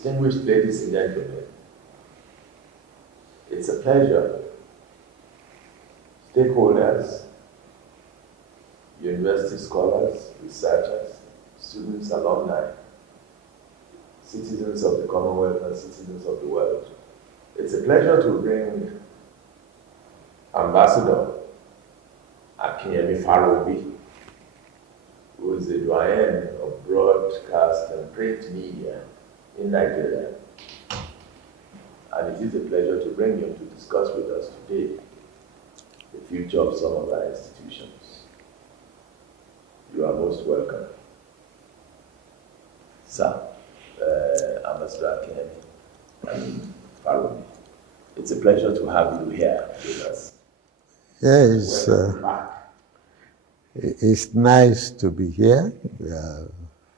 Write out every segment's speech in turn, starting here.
Distinguished ladies and gentlemen, it's a pleasure. Stakeholders, university scholars, researchers, students, alumni, citizens of the Commonwealth and citizens of the world. It's a pleasure to bring Ambassador Akinyemi Farounbi, who is the doyen of broadcast and print media in Nigeria. And it is a pleasure to bring him to discuss with us today the future of some of our institutions. You are most welcome. Sir, Ambassador Akinyemi and Farounbi, it's a pleasure to have you here with us. Yes, it's nice to be here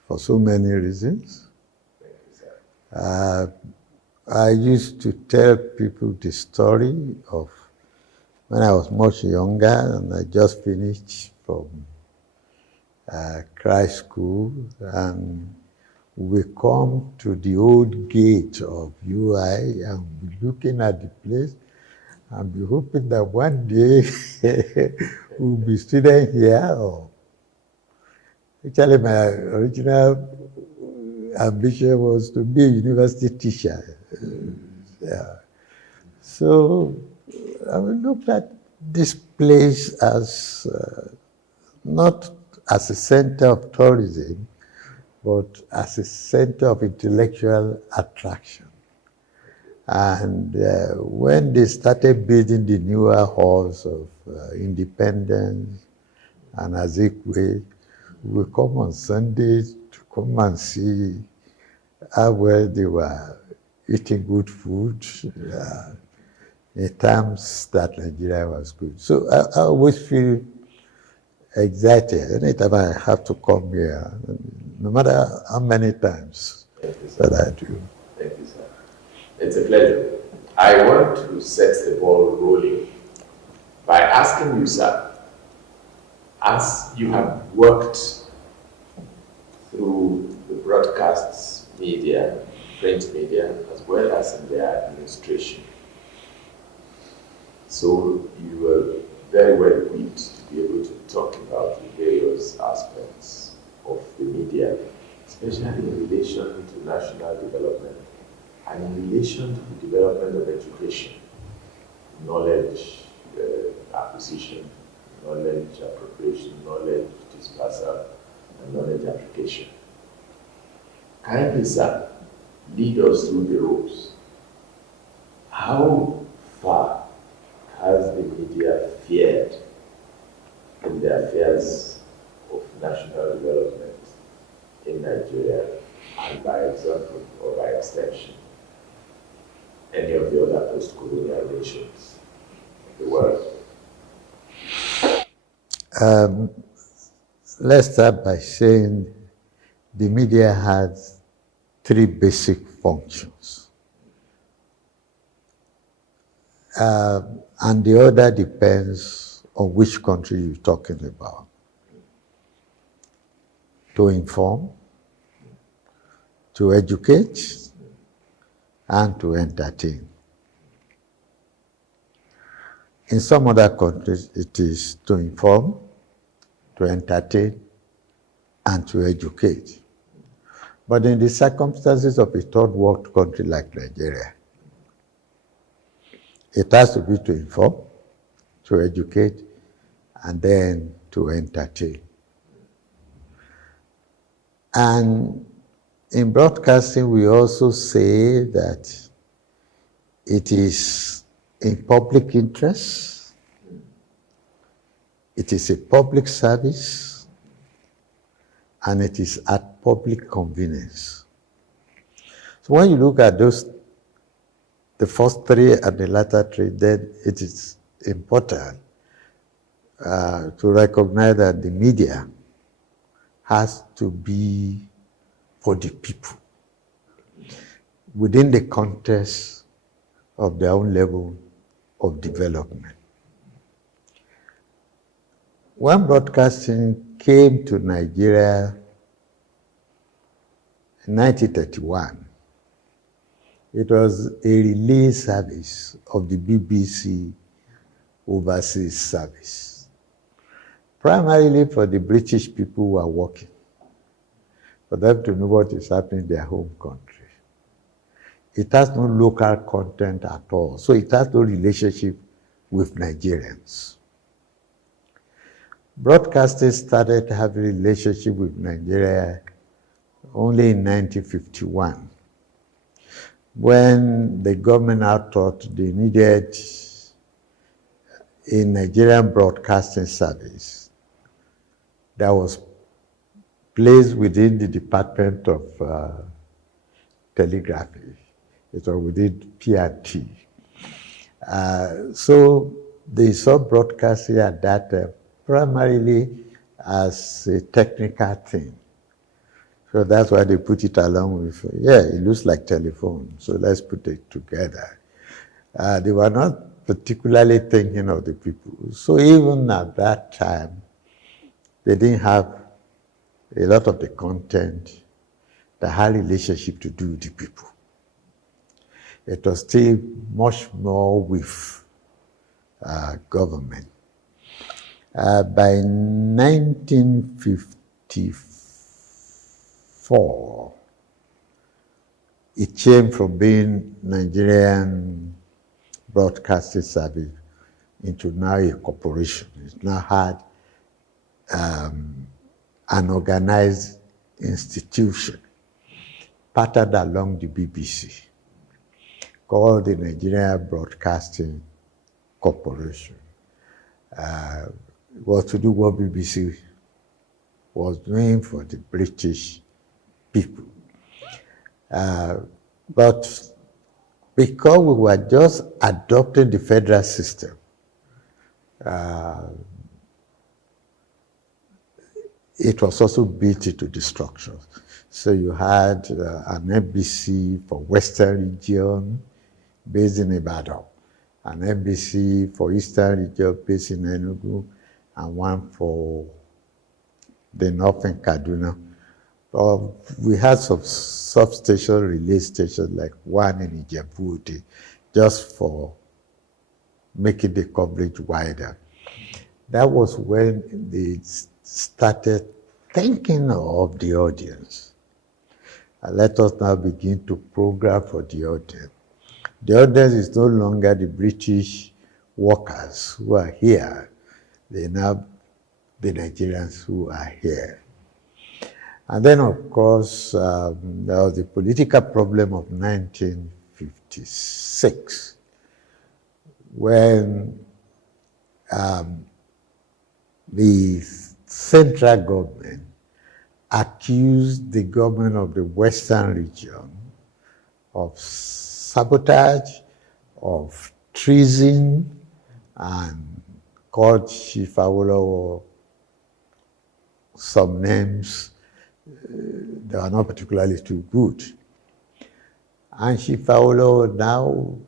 for so many reasons. Thank you, sir. I used to tell people the story of when I was much younger and I just finished from Christ School, and we come to the old gate of UI and be looking at the place and be hoping that one day we'll be students here. Or actually, my original ambition was to be a university teacher. Yeah. So I looked at this place as not as a center of tourism, but as a center of intellectual attraction. And when they started building the newer halls of Independence and Azikwe, we come on Sundays to come and see how well they were eating good food in times that Nigeria was good. So I always feel excited anytime I have to come here, no matter how many times that I do. Thank you, sir. It's a pleasure. I want to set the ball rolling by asking you, sir, as you have worked through the broadcasts media, print media, as well as in their administration. So you were very well equipped to be able to talk about the various aspects of the media, especially in relation to national development and in relation to the development of education, knowledge acquisition, knowledge appropriation, knowledge dispersal, and knowledge application. Kindly, sir, lead us through the ropes. How far has the media fared in the affairs of national development in Nigeria, and by example or by extension, any of the other post-colonial nations of the world? Let's start by saying the media has three basic functions. And the order depends on which country you're talking about. To inform, to educate, and to entertain. In some other countries, it is to inform, to entertain, and to educate. But in the circumstances of a third world country like Nigeria, it has to be to inform, to educate, and then to entertain. And in broadcasting, we also say that it is in public interest, it is a public service, and it is at public convenience. So when you look at those, the first three and the latter three, then it is important to recognize that the media has to be for the people within the context of their own level of development. When broadcasting came to Nigeria in 1931, It was a relay service of the BBC overseas service, primarily for the British people who are working, for them to know what is happening in their home country. It has no local content at all, so it has no relationship with Nigerians. Broadcasting started having a relationship with Nigeria only in 1951, when the government now thought they needed a Nigerian broadcasting service that was placed within the Department of Telegraphy. It was within P&T. So they saw broadcasting at that time primarily as a technical thing. So that's why they put it along with, yeah, it looks like telephone, so let's put it together. They were not particularly thinking of the people. So even at that time, they didn't have a lot of the content that had relationship to do with the people. It was still much more with government. By 1954, it changed from being Nigerian Broadcasting Service into now a corporation. It now had an organized institution patterned along the BBC called the Nigeria Broadcasting Corporation. Was to do what BBC was doing for the British people. But because we were just adopting the federal system, it was also built into the structure. So you had an NBC for Western region based in Ibadan, an NBC for Eastern region based in Enugu, and one for the Northern Kaduna. We had some substation relay stations, like one in Ijebu, just for making the coverage wider. That was when they started thinking of the audience. And let us now begin to program for the audience. The audience is no longer the British workers who are here. They're now the Nigerians who are here. And then, of course, there was the political problem of 1956, when the central government accused the government of the Western region of sabotage, of treason, and called Chief Awolowo some names that are not particularly too good. And Chief Awolowo now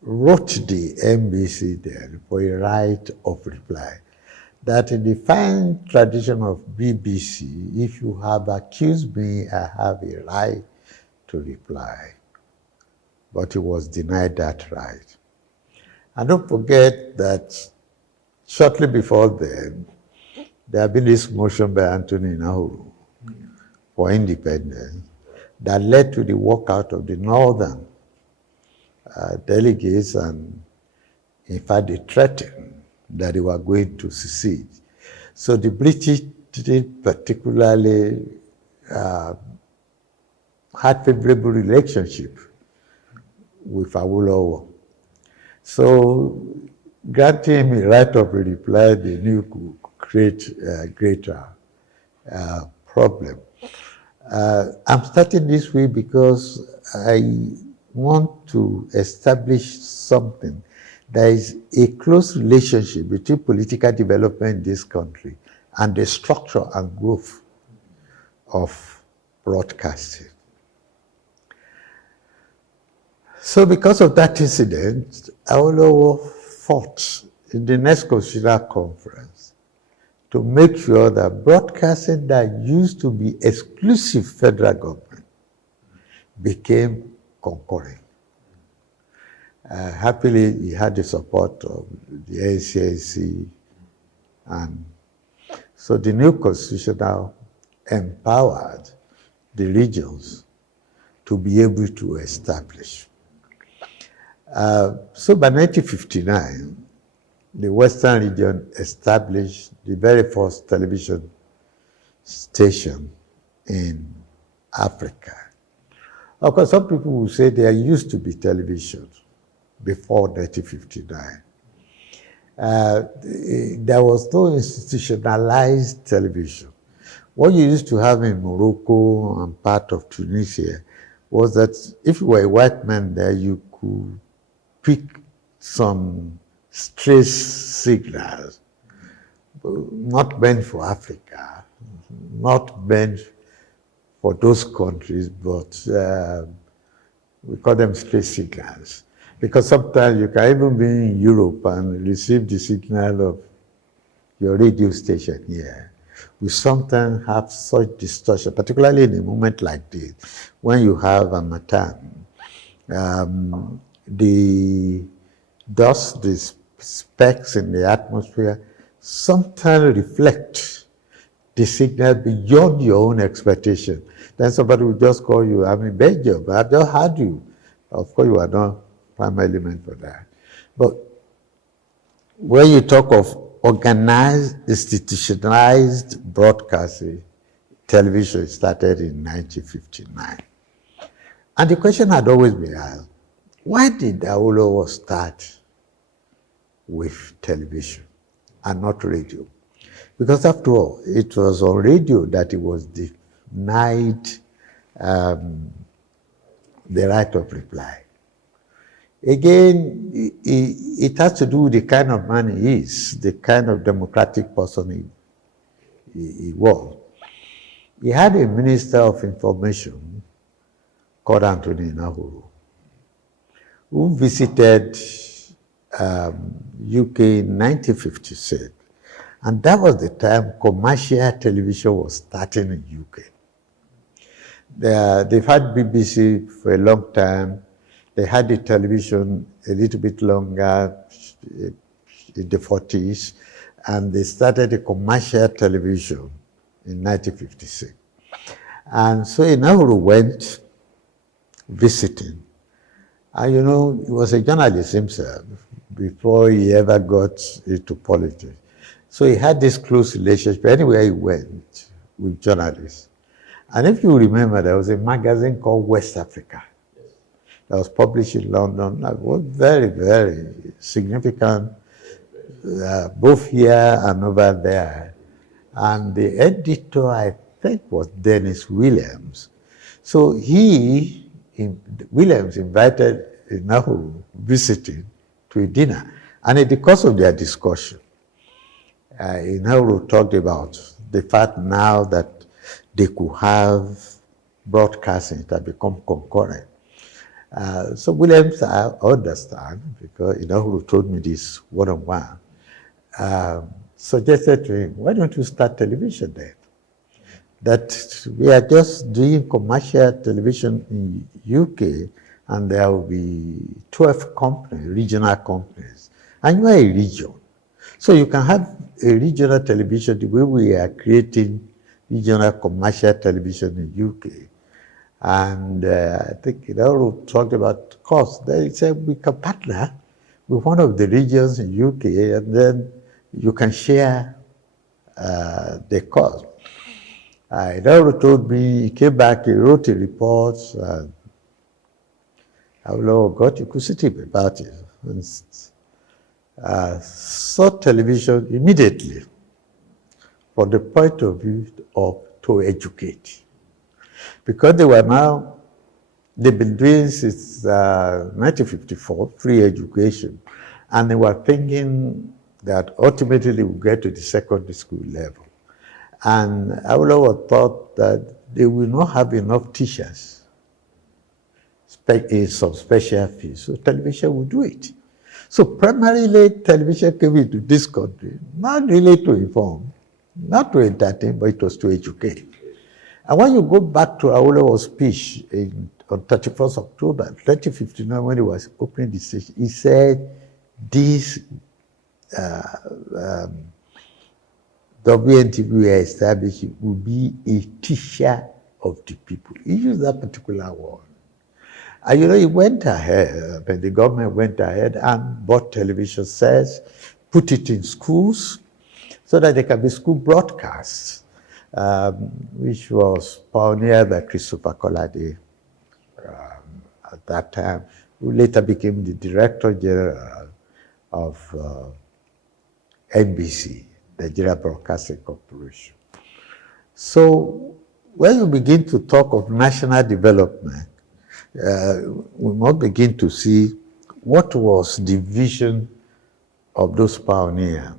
wrote the NBC then for a right of reply, that in the fine tradition of BBC, if you have accused me, I have a right to reply. But he was denied that right. And don't forget that shortly before then, there had been this motion by Anthony Nahuru for independence that led to the walkout of the northern delegates, and in fact they threatened that they were going to secede. So the British didn't particularly had favorable relationship with Awolowo. So granting him a right of reply, they knew could create a greater problem. I'm starting this way because I want to establish something. There is a close relationship between political development in this country and the structure and growth of broadcasting. So because of that incident, Awolowo fought in the next Constitutional Conference to make sure that broadcasting that used to be exclusive federal government became concurring. Happily, he had the support of the NCAC, and so the new constitution now empowered the regions to be able to establish. So by 1959, the Western region established the very first television station in Africa. Of course, some people will say there used to be television before 1959. There was no institutionalized television. What you used to have in Morocco and part of Tunisia was that if you were a white man there, you could pick some stray signals, not meant for Africa, not meant for those countries, but we call them stray signals. Because sometimes you can even be in Europe and receive the signal of your radio station here. We sometimes have such distortion, particularly in a moment like this, when you have harmattan. The dust, the specks in the atmosphere sometimes reflect the signal beyond your own expectation. Then somebody will just call you, I'm in Belgium, I've just heard you. Of course, you are not primarily meant for that. But when you talk of organized, institutionalized broadcasting, television started in 1959. And the question had always been asked, why did Awolowo start with television and not radio? Because after all, it was on radio that it was denied the right of reply. Again, it has to do with the kind of man he is, the kind of democratic person he was. He had a minister of information called Anthony Nahuru, who visited UK in 1956. And that was the time commercial television was starting in UK. They've had BBC for a long time. They had the television a little bit longer in the 40s, and they started the commercial television in 1956. And so Nahuru went visiting. And you know, he was a journalist himself before he ever got into politics. So he had this close relationship anywhere he went with journalists. And if you remember, there was a magazine called West Africa that was published in London. That was very, very significant, both here and over there. And the editor, I think, was Dennis Williams. So Williams invited Nahuru visiting to a dinner. And in the course of their discussion, Nahuru talked about the fact now that they could have broadcasting that become concurrent. So Williams, I understand, because Nahuru told me this one-on-one, suggested to him, why don't you start television then? That we are just doing commercial television in UK, and there will be 12 companies, regional companies, and you are a region. So you can have a regional television the way we are creating regional commercial television in UK. And I think Nahuru talked about cost. They said we can partner with one of the regions in UK, and then you can share the cost. Nahuru told me, he came back, he wrote a report, and Awolowo got inquisitive about it. And saw television immediately from the point of view of to educate. Because they've been doing since 1954, free education, and they were thinking that ultimately they would get to the secondary school level. And Awolowo thought that they will not have enough teachers in some special fields, so television will do it. So primarily television came into this country, not really to inform, not to entertain, but it was to educate. And when you go back to Awolowo's speech on 31st October 2059, when he was opening the station, he said, this WNTV we are establishing will be a teacher of the people. He used that particular word. And you know, he went ahead, the government went ahead and bought television sets, put it in schools, so that there can be school broadcasts, which was pioneered by Christopher Kolade at that time, who later became the Director General of NBC, Nigeria Broadcasting Corporation. So when you begin to talk of national development, we must begin to see what was the vision of those pioneers.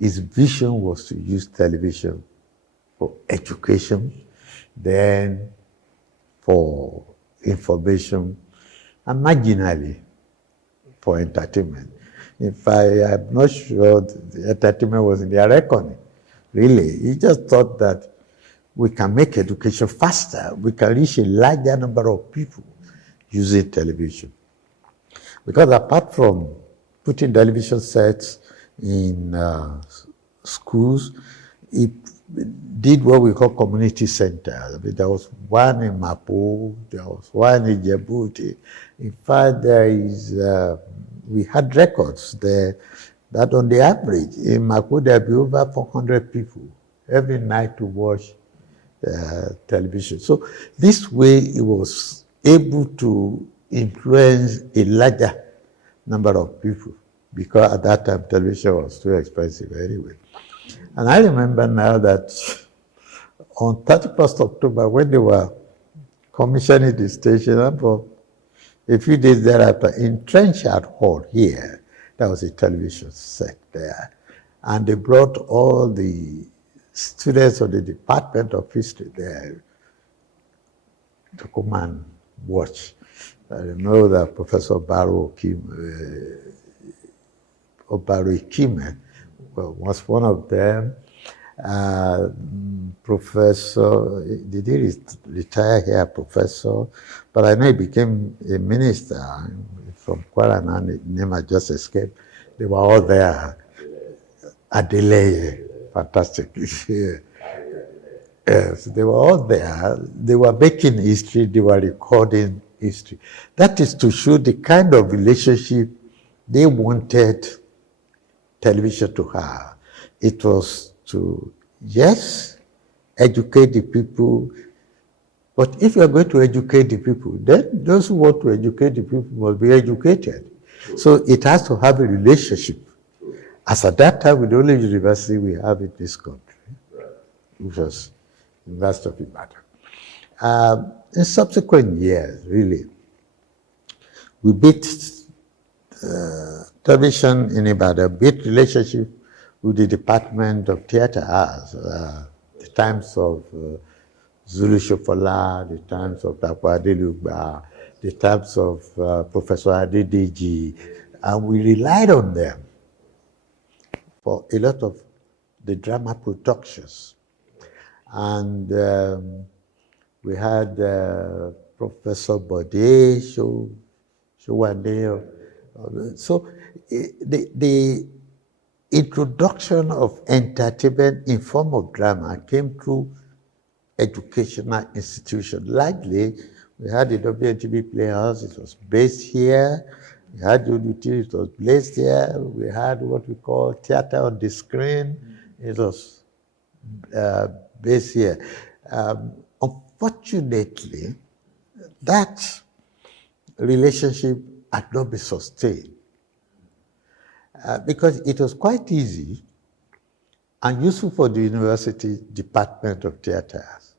His vision was to use television for education, then for information, and marginally for entertainment. In fact, I'm not sure the entertainment was in their reckoning, really. He just thought that we can make education faster, we can reach a larger number of people using television. Because apart from putting television sets in schools, it did what we call community centers. I mean, there was one in Mapo, there was one in Djibouti. In fact, we had records there that on the average, in Mapo, there'd be over 400 people every night to watch television. So this way, it was able to influence a larger number of people, because at that time, television was too expensive anyway. And I remember now that on 31st October, when they were commissioning the station, for a few days thereafter, in Trenchard Hall here, there was a television set there. And they brought all the students of the Department of History there to come and watch. I know that Professor Baro Ikime was one of them. Professor, did he retire here, Professor? But I know he became a minister from Kwara, the name I just escaped. They were all there. Adeleye, fantastic. Yes, they were all there. They were making history, they were recording history. That is to show the kind of relationship they wanted television to have. It was to, yes, educate the people, but if you are going to educate the people, then those who want to educate the people must be educated. So it has to have a relationship. As at that time, with the only university we have in this country, which was University of Ibadan. In subsequent years, really, we built television in Ibadan, built relationship with the Department of Theatre Arts, the times of Zulu Shofola, the times of Dapo Adelugba, the times of Professor Adedeji, and we relied on them for a lot of the drama productions. And we had Professor Bode, Showande. So the introduction of entertainment in form of drama came through educational institutions. Likely, we had the WNTV Playhouse, it was based here. We had UDT, it was based here. We had what we call theater on the screen, it was based here. Unfortunately, that relationship had not been sustained because it was quite easy and useful for the university Department of Theatres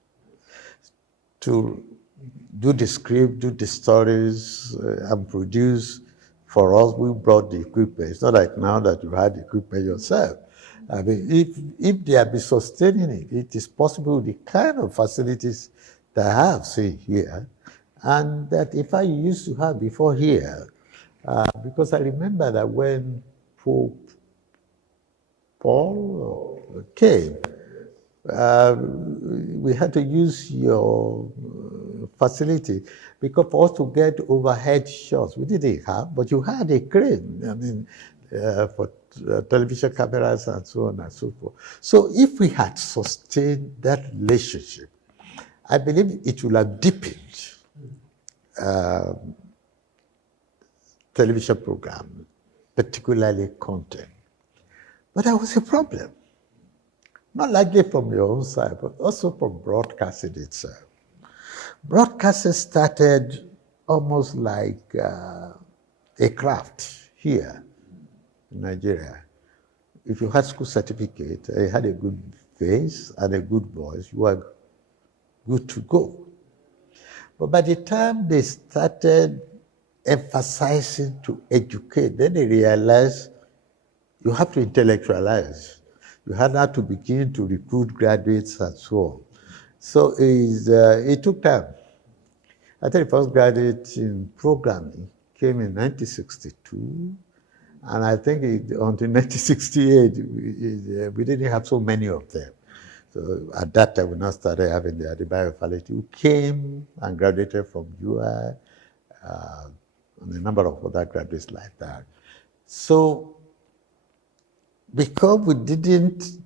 to do the script, do the stories, and produce for us. We brought the equipment. It's not like now that you had the equipment yourself. I mean, if they have been sustaining it, it is possible with the kind of facilities that I have seen here, and that if I used to have before here, because I remember that when Pope Paul came, we had to use your facility, because for us to get overhead shots, we didn't have, but you had a crane, I mean, for television cameras and so on and so forth. So if we had sustained that relationship, I believe it would have deepened television program, particularly content. But there was a problem, not likely from your own side, but also from broadcasting itself. Broadcasting started almost like a craft here in Nigeria. If you had school certificate, you had a good face and a good voice, you were good to go. But by the time they started emphasizing to educate, then they realized you have to intellectualize. You had now to begin to recruit graduates and so on. So it took time. I think the first graduate in programming came in 1962, and I think until 1968, we didn't have so many of them. So at that time, we now started having the Adebayo faculty who came and graduated from UI, and a number of other graduates like that. So because we didn't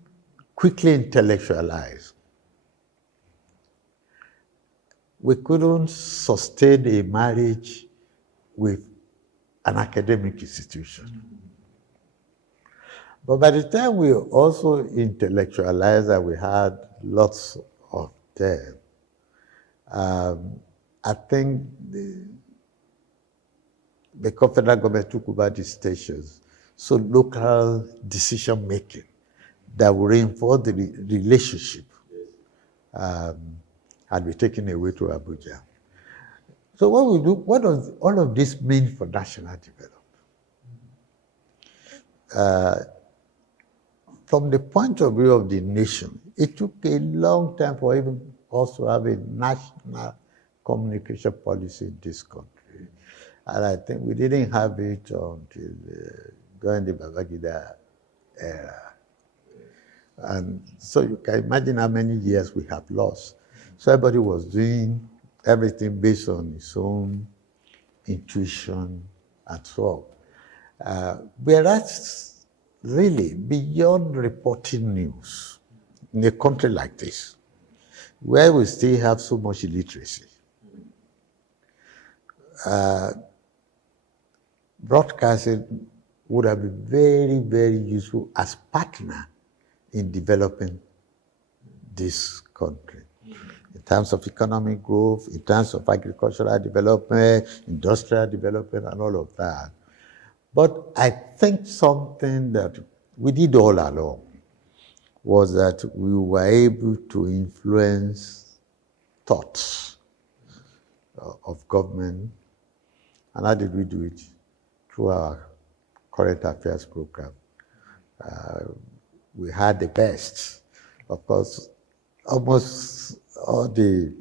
quickly intellectualize, we couldn't sustain a marriage with an academic institution. But by the time we also intellectualized and we had lots of them, I think the federal government took over the stations, so local decision making that will reinforce the relationship had been taken away to Abuja. So what we do, what does all of this mean for national development? From the point of view of the nation, it took a long time for even us to have a national communication policy in this country. And I think we didn't have it until during the Babangida era. And so you can imagine how many years we have lost. So everybody was doing everything based on his own intuition and so on. Whereas really, beyond reporting news in a country like this, where we still have so much illiteracy, broadcasting would have been very, very useful as partner in developing this country. In terms of economic growth, in terms of agricultural development, industrial development, and all of that. But I think something that we did all along was that we were able to influence thoughts of government. And how did we do it? Through our current affairs program. We had the best. Of course, almost all the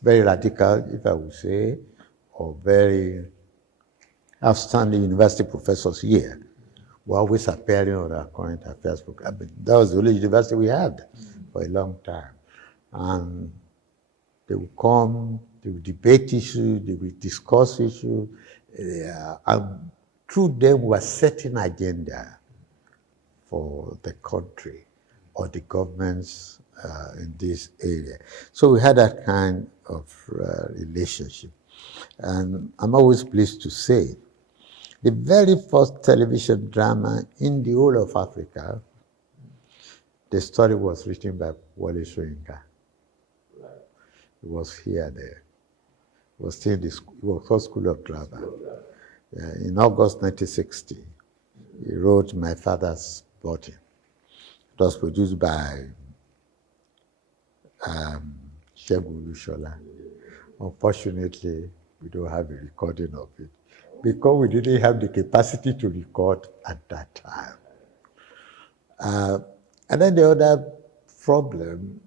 very radical, if I would say, or very outstanding university professors here were always appearing on our current affairs program. But that was the only university we had for a long time. And they would come, they would debate issues, they would discuss issues, and through them we were setting agenda for the country or the governments in this area. So we had that kind of relationship. And I'm always pleased to say, the very first television drama in the whole of Africa, the story was written by Wole Soyinka. It was here there. It was still in the school, it was called School of Drama. In August 1960, he wrote My Father's Body. It was produced by Segun Olushola. Unfortunately, we don't have a recording of it because we didn't have the capacity to record at that time. And then the other problem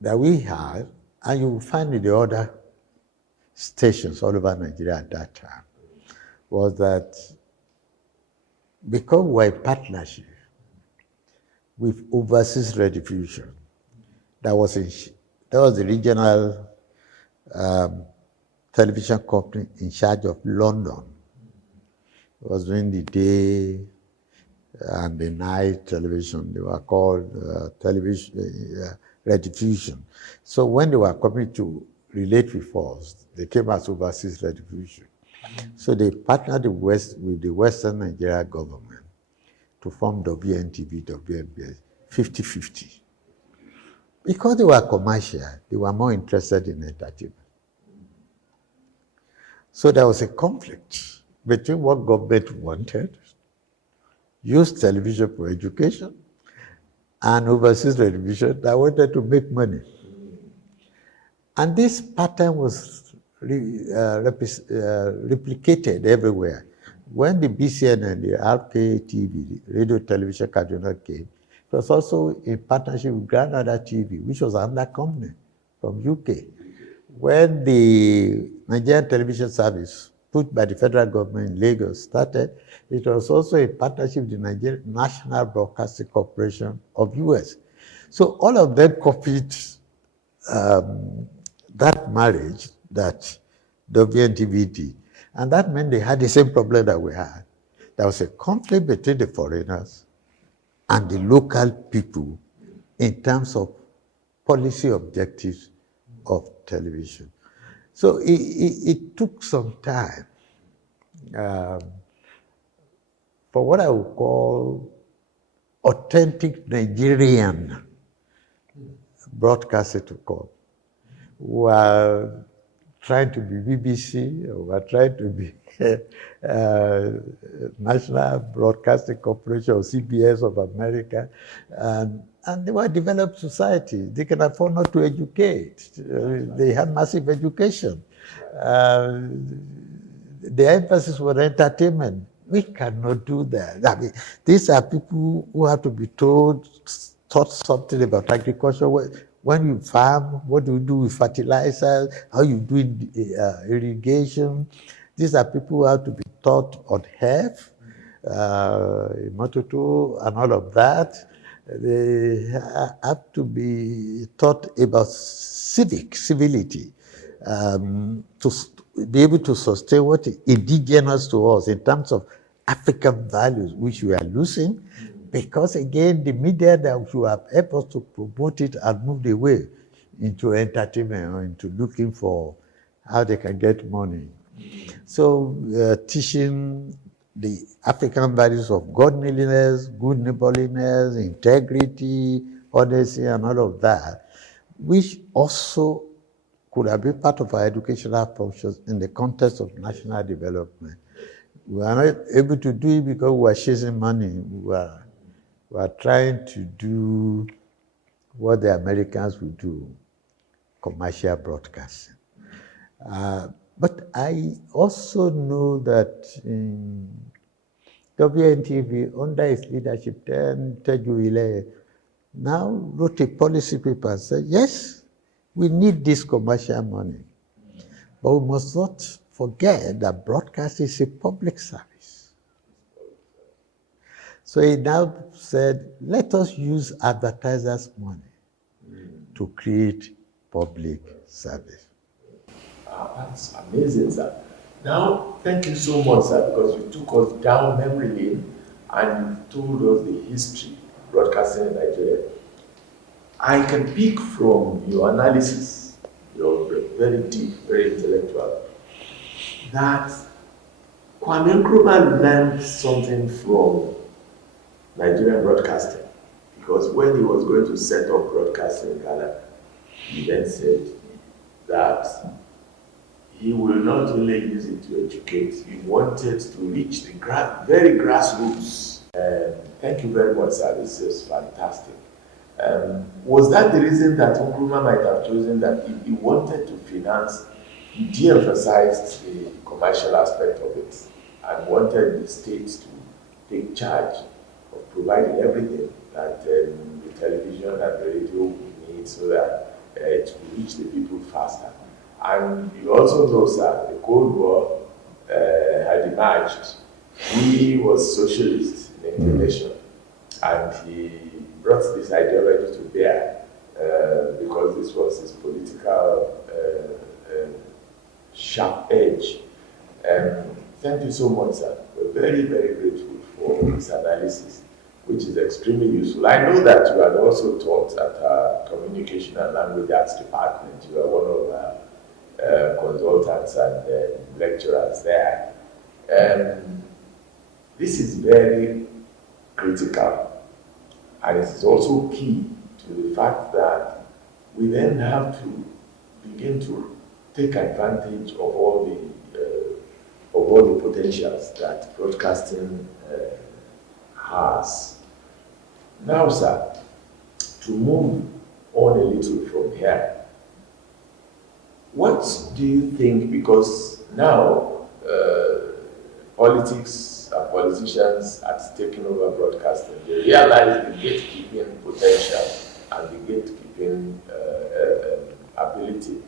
that we had, and you will find in the other stations all over Nigeria at that time, was that because we were in partnership with Overseas Rediffusion, that was in That was the regional television company in charge of London. It was during the day and the night television. They were called television rediffusion. So when they were coming to relate with us, they came as overseas rediffusion. So they partnered with the Western Nigeria government to form WNTV, WNBS, 50-50. Because they were commercial, they were more interested in entertainment. So there was a conflict between what government wanted, use television for education, and overseas television that wanted to make money. And this pattern was replicated everywhere. When the BCN and the RKTV, Radio Television Kaduna came, it was also in partnership with Granada TV, which was another company from UK. When the Nigerian Television Service, put by the federal government in Lagos, started, it was also a partnership with the Nigerian National Broadcasting Corporation of US. So all of them copied that marriage that WNTV did. And that meant they had the same problem that we had. There was a conflict between the foreigners and the local people in terms of policy objectives of television. So it took some time for what I would call authentic Nigerian broadcasting to come. We are trying to be BBC, or we are trying to be National Broadcasting Corporation or CBS of America, and they were developed societies. They can afford not to educate. They have massive education. The emphasis was entertainment. We cannot do that. I mean, these are people who have to be taught something about agriculture. When you farm, what do you do with fertilizers? How you do irrigation? These are people who have to be taught on health, matoto, and all of that. They have to be taught about civility, to be able to sustain what is indigenous to us in terms of African values, which we are losing. Because again, the media that should have helped us to promote it and moved away into entertainment or into looking for how they can get money. So teaching the African values of godliness, good neighborliness, integrity, honesty, and all of that, which also could have been part of our educational functions in the context of national development. We are not able to do it because we are chasing money. We are trying to do what the Americans will do, commercial broadcasting. But I also know that in WNTV, under its leadership, then Teju now wrote a policy paper and said, yes, we need this commercial money. But we must not forget that broadcast is a public service. So he now said, let us use advertisers' money to create public service. That's amazing, sir. Now, thank you so much, sir, because you took us down memory lane and you told us the history of broadcasting in Nigeria. I can pick from your analysis, you're very deep, very intellectual, that Kwame Nkrumah learned something from Nigerian broadcasting, because when he was going to set up broadcasting in Ghana, he then said that he will not only use it to educate, he wanted to reach the very grassroots. Thank you very much, sir. This is fantastic. Was that the reason that Nkrumah might have chosen that he wanted to finance, he de-emphasized the commercial aspect of it and wanted the states to take charge of providing everything that the television and the radio need so that it will reach the people faster? And you also know, sir, the Cold War had emerged. He was socialist in inclination, and he brought this ideology to bear because this was his political sharp edge. Thank you so much, sir. We're very, very grateful for this analysis, which is extremely useful. I know that you had also taught at our Communication and Language Arts Department. You are one of our consultants and lecturers there. This is very critical, and it is also key to the fact that we then have to begin to take advantage of all the potentials that broadcasting has. Now, sir, to move on a little from here, what do you think, because now politics and politicians are taking over broadcasting, they realize the gatekeeping potential and the gatekeeping ability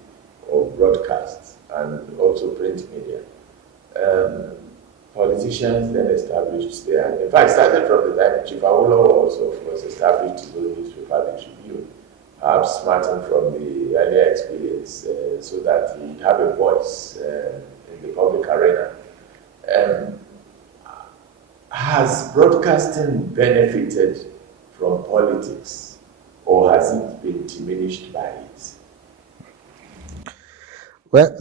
of broadcasts and also print media. Politicians then established their, in fact, started from the time Chief Awolowo also was established his own newspaper, the Tribune, perhaps smartened from the earlier experience so that he'd have a voice in the public arena. Has broadcasting benefited from politics, or has it been diminished by it? Well,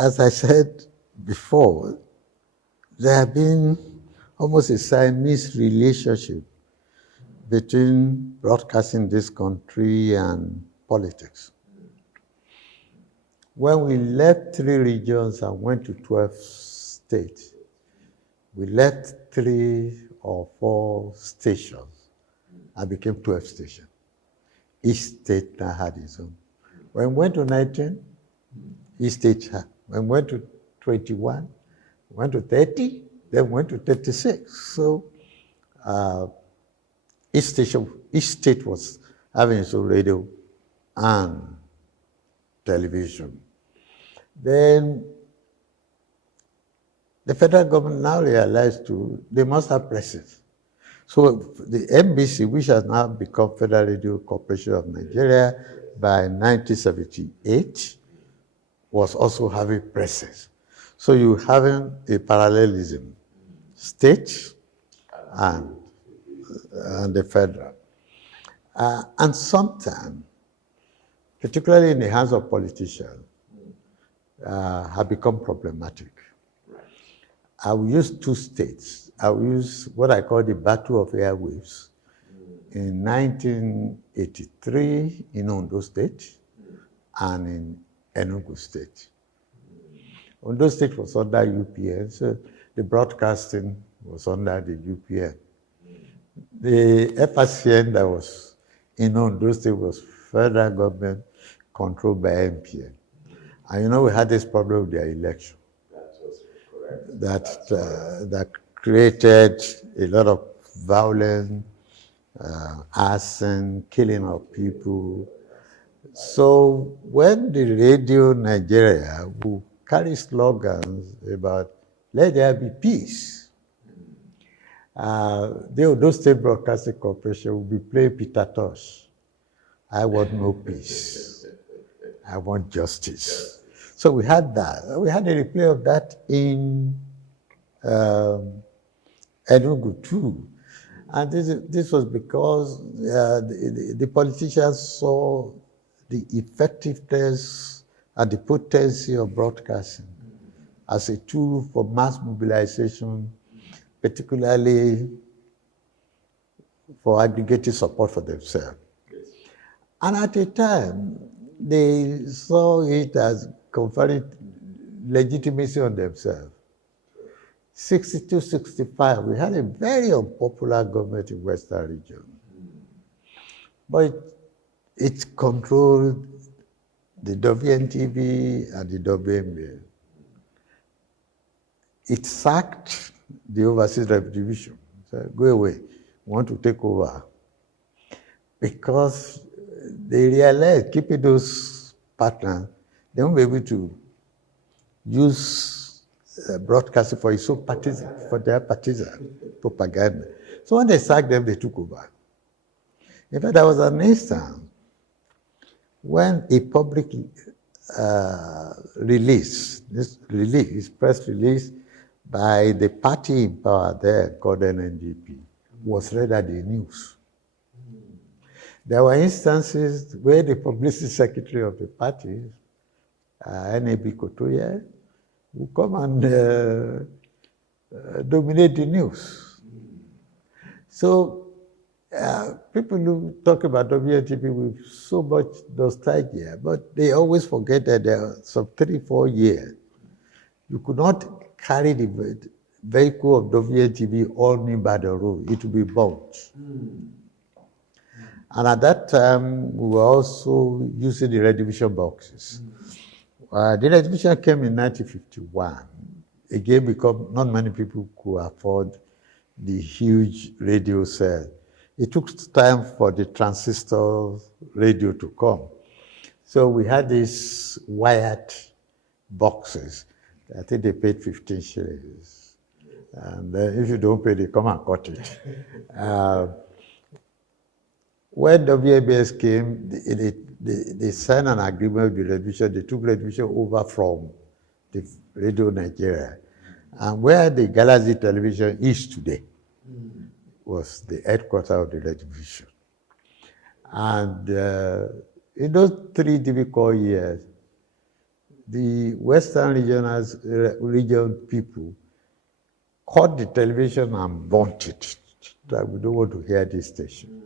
as I said before, there have been almost a Siamese relationship between broadcasting in this country and politics. When we left 3 regions and went to 12 states, we left 3 or 4 stations and became 12 stations. Each state now had its own. When we went to 19, each state had. When we went to 21, went to 30, then went to 36. So each state was having its own radio and television. Then the federal government now realized they must have presses. So the NBC, which has now become Federal Radio Corporation of Nigeria by 1978, was also having presses. So you're having a parallelism, state and the federal. And sometimes, particularly in the hands of politicians, have become problematic. I will use 2 states. I will use what I call the Battle of Airwaves in 1983 in Ondo State and in Enugu State. Ondo State was under UPN, so the broadcasting was under the UPN. The FRCN that was in Ondo State was federal government controlled by MPN. And we had this problem with their election. That created a lot of violence, arson, killing of people. So when the Radio Nigeria would carry slogans about let there be peace, the Ondo State Broadcasting Corporation would be playing Peter Tosh. I want no peace. I want justice. So we had that. We had a replay of that in Enugu too. And this was because the politicians saw the effectiveness and the potency of broadcasting as a tool for mass mobilization, particularly for aggregating support for themselves. And at the time, they saw it as conferring legitimacy on themselves. 62, 65, we had a very unpopular government in Western region. But it controlled the WNTV and the WNBA. It sacked the Overseas Revenue Division. So go away, we want to take over. Because they realized keeping those partners, they won't be able to use broadcasting for its own partisan, for their partisan propaganda. So when they sacked them, they took over. In fact, there was an instance when a public press release by the party in power there called NNDP was read at the news. There were instances where the publicity secretary of the party, NAB Kotoye, would come and dominate the news. So people who talk about WNTP with so much nostalgia, but they always forget that there are some 3-4 years. You could not carry the vehicle of WNTP on Ibadan Road. It would be bumped. And at that time, we were also using the red division boxes. The red division came in 1951. Again, because not many people could afford the huge radio set. It took time for the transistor radio to come. So we had these wired boxes. I think they paid 15 shillings. And if you don't pay, they come and cut it. When WABS came, they signed an agreement with the red division. They took red division over from the Radio Nigeria. And where the Galaxy Television is today was the headquarters of the red division. And in those 3 difficult years, the Western region people caught the television and burnt it. That we don't want to hear this station.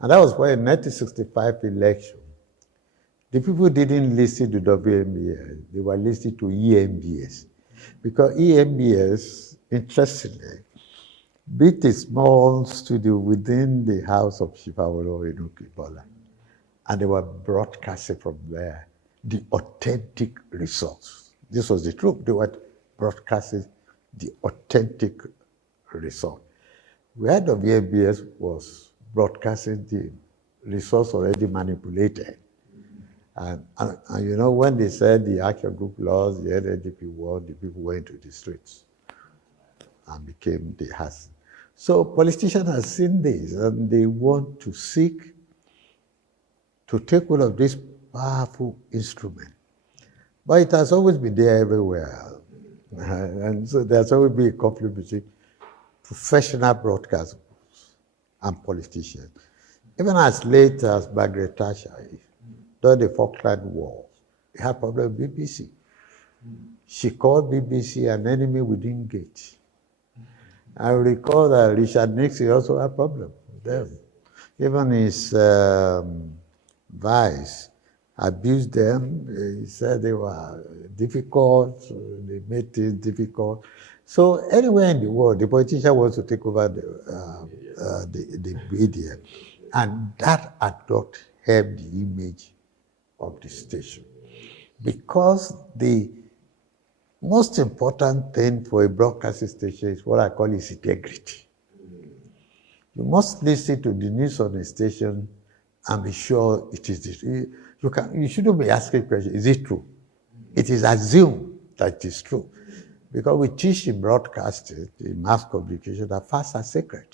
And that was why in 1965 election, the people didn't listen to WMBS, they were listening to EMBS. Because EMBS, interestingly, built a small studio within the house of Shifawolo Enukibola. And they were broadcasting from there the authentic results. This was the truth. They were broadcasting the authentic result. Where WMBS was broadcasting the results already manipulated. And you know, when they said the Action Group lost, the NNDP won, the people went to the streets and became the Has. So politicians have seen this and they want to seek to take one of these powerful instruments. But it has always been there everywhere. And so there's always been a conflict between professional broadcasters and politicians. Even as late as Margaret Thatcher, during the Falkland War, they had problem with BBC. She called BBC an enemy within gate. I recall that Richard Nixon also had problem with them. Even his vice abused them. He said they were difficult, they made things difficult. So anywhere in the world, the politician wants to take over the media. And that had not helped the image of the station. Because the most important thing for a broadcasting station is what I call its integrity. You must listen to the news on the station and be sure it is this. You shouldn't be asking questions, is it true? It is assumed that it is true. Because we teach in broadcasting, in mass communication, that facts are sacred.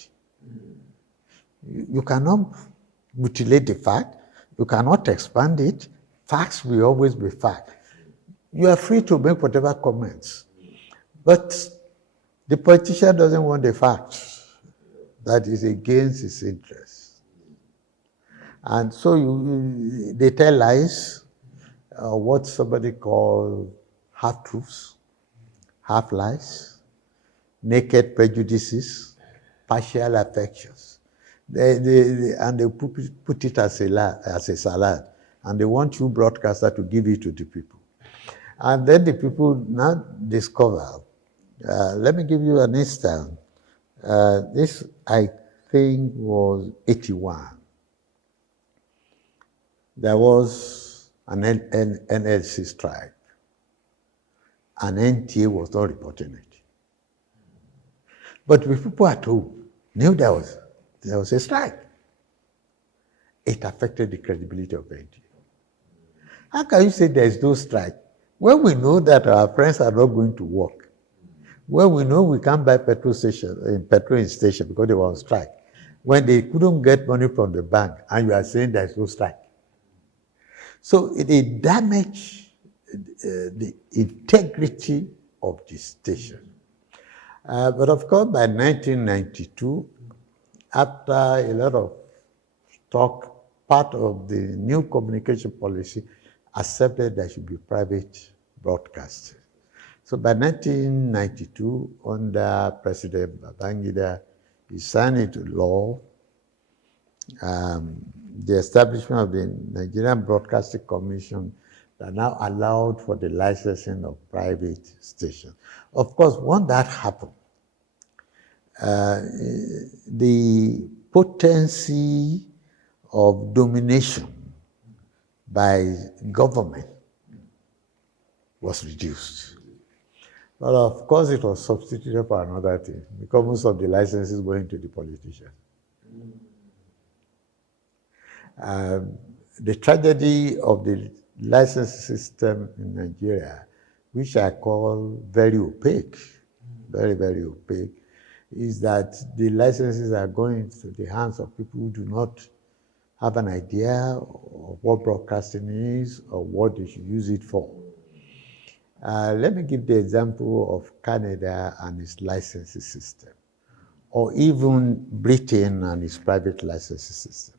You cannot mutilate the fact, you cannot expand it. Facts will always be fact. You are free to make whatever comments, but the politician doesn't want the facts. That is against his interests. And so they tell lies, what somebody calls half-truths, half-lies, naked prejudices, partial affections. And they put it as a salad. And they want you broadcaster to give it to the people. And then the people now discover, let me give you an instance. This, I think, was 81. There was an NLC strike, and NTA was not reporting it. But the people at home knew there was a strike. It affected the credibility of NTA. How can you say there is no strike when we know that our friends are not going to work? When we know we can't buy petrol in station because they were on strike. When they couldn't get money from the bank and you are saying there is no strike. So it damaged the integrity of the station. But of course, by 1992, after a lot of talk, part of the new communication policy accepted there should be private broadcasting. So by 1992, under President Babangida, he signed into law the establishment of the Nigerian Broadcasting Commission that now allowed for the licensing of private stations. Of course, once that happened, the potency of domination by government was reduced. But of course, it was substituted for another thing, because most of the licenses went to the politicians. The tragedy of the license system in Nigeria, which I call very opaque, very, very opaque, is that the licenses are going into the hands of people who do not have an idea of what broadcasting is or what they should use it for. Let me give the example of Canada and its licensing system, or even Britain and its private licensing system.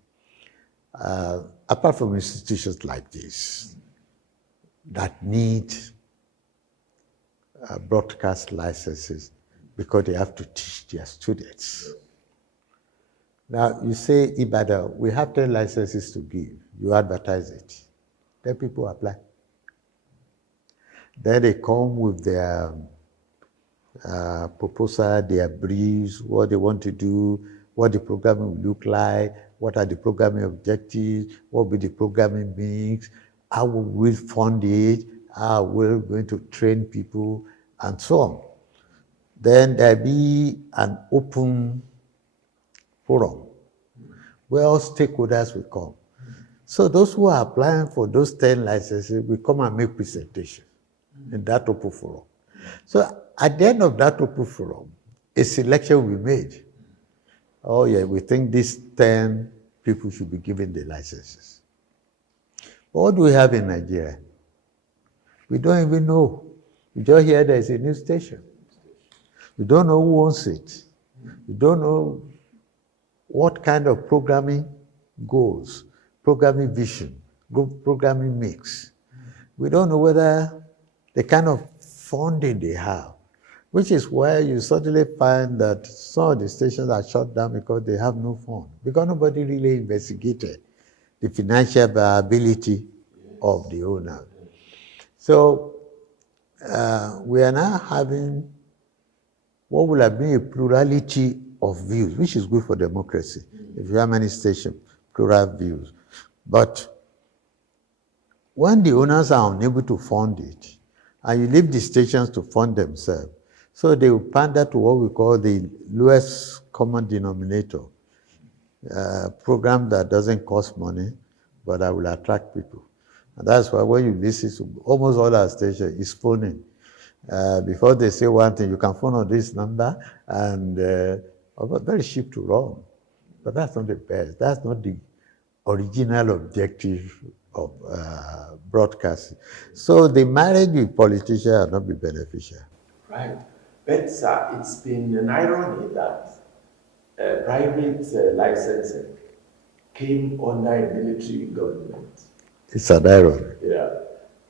Apart from institutions like this that need broadcast licenses because they have to teach their students. Now, you say, Ibadan, we have 10 licenses to give. You advertise it. Then people apply. Then they come with their proposal, their briefs, what they want to do, what the programming will look like, what are the programming objectives, what will be the programming mix, how will we fund it, how we're going to train people, and so on. Then there'll be an open forum where all stakeholders will come. So those who are applying for those 10 licenses will come and make presentations in that open forum. So at the end of that open forum, a selection will be made. Oh yeah, we think these 10 people should be given the licenses. But what do we have in Nigeria? We don't even know. We just hear there's a new station. We don't know who owns it. We don't know what kind of programming goals, programming vision, programming mix. We don't know whether the kind of funding they have, which is where you suddenly find that some of the stations are shut down because they have no fund, because nobody really investigated the financial viability of the owner. So we are now having what will have been a plurality of views, which is good for democracy. If you have many stations, plural views. But when the owners are unable to fund it, and you leave the stations to fund themselves, so they will pander to what we call the lowest common denominator, program that doesn't cost money, but that will attract people. And that's why when you listen to almost all our stations, it's phoning. Before they say one thing, you can phone on this number, and very cheap to run. But that's not the best. That's not the original objective of broadcasting. So the marriage with politicians will not be beneficial. Right. But sir, it's been an irony that private licensing came under a military government. It's an irony. Yeah.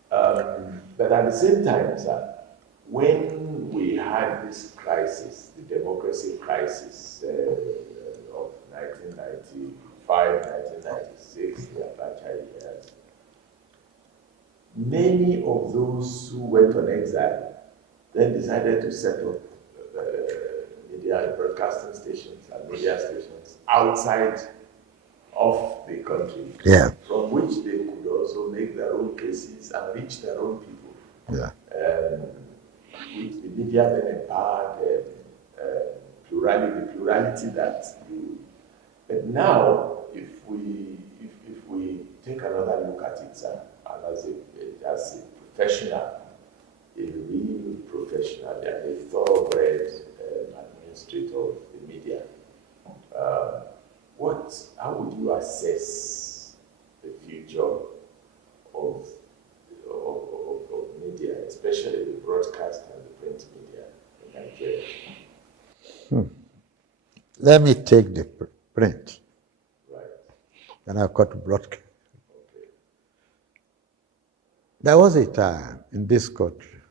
But at the same time, sir, when we had this crisis, the democracy crisis of 1995, 1996, the Abacha years, many of those who went on exile then decided to set up media broadcasting stations and media stations outside of the country, Yeah. from which they could also make their own cases and reach their own people. Yeah. Which the media then empowered plurality that you. But now, if we take another look at it, and as a professional, a real professional, and a thoroughbred administrator of the media, how would you assess the future especially the broadcast and the print media in Nigeria? Let me take the print. Right. Then I've got to broadcast. Okay. There was a time in this country,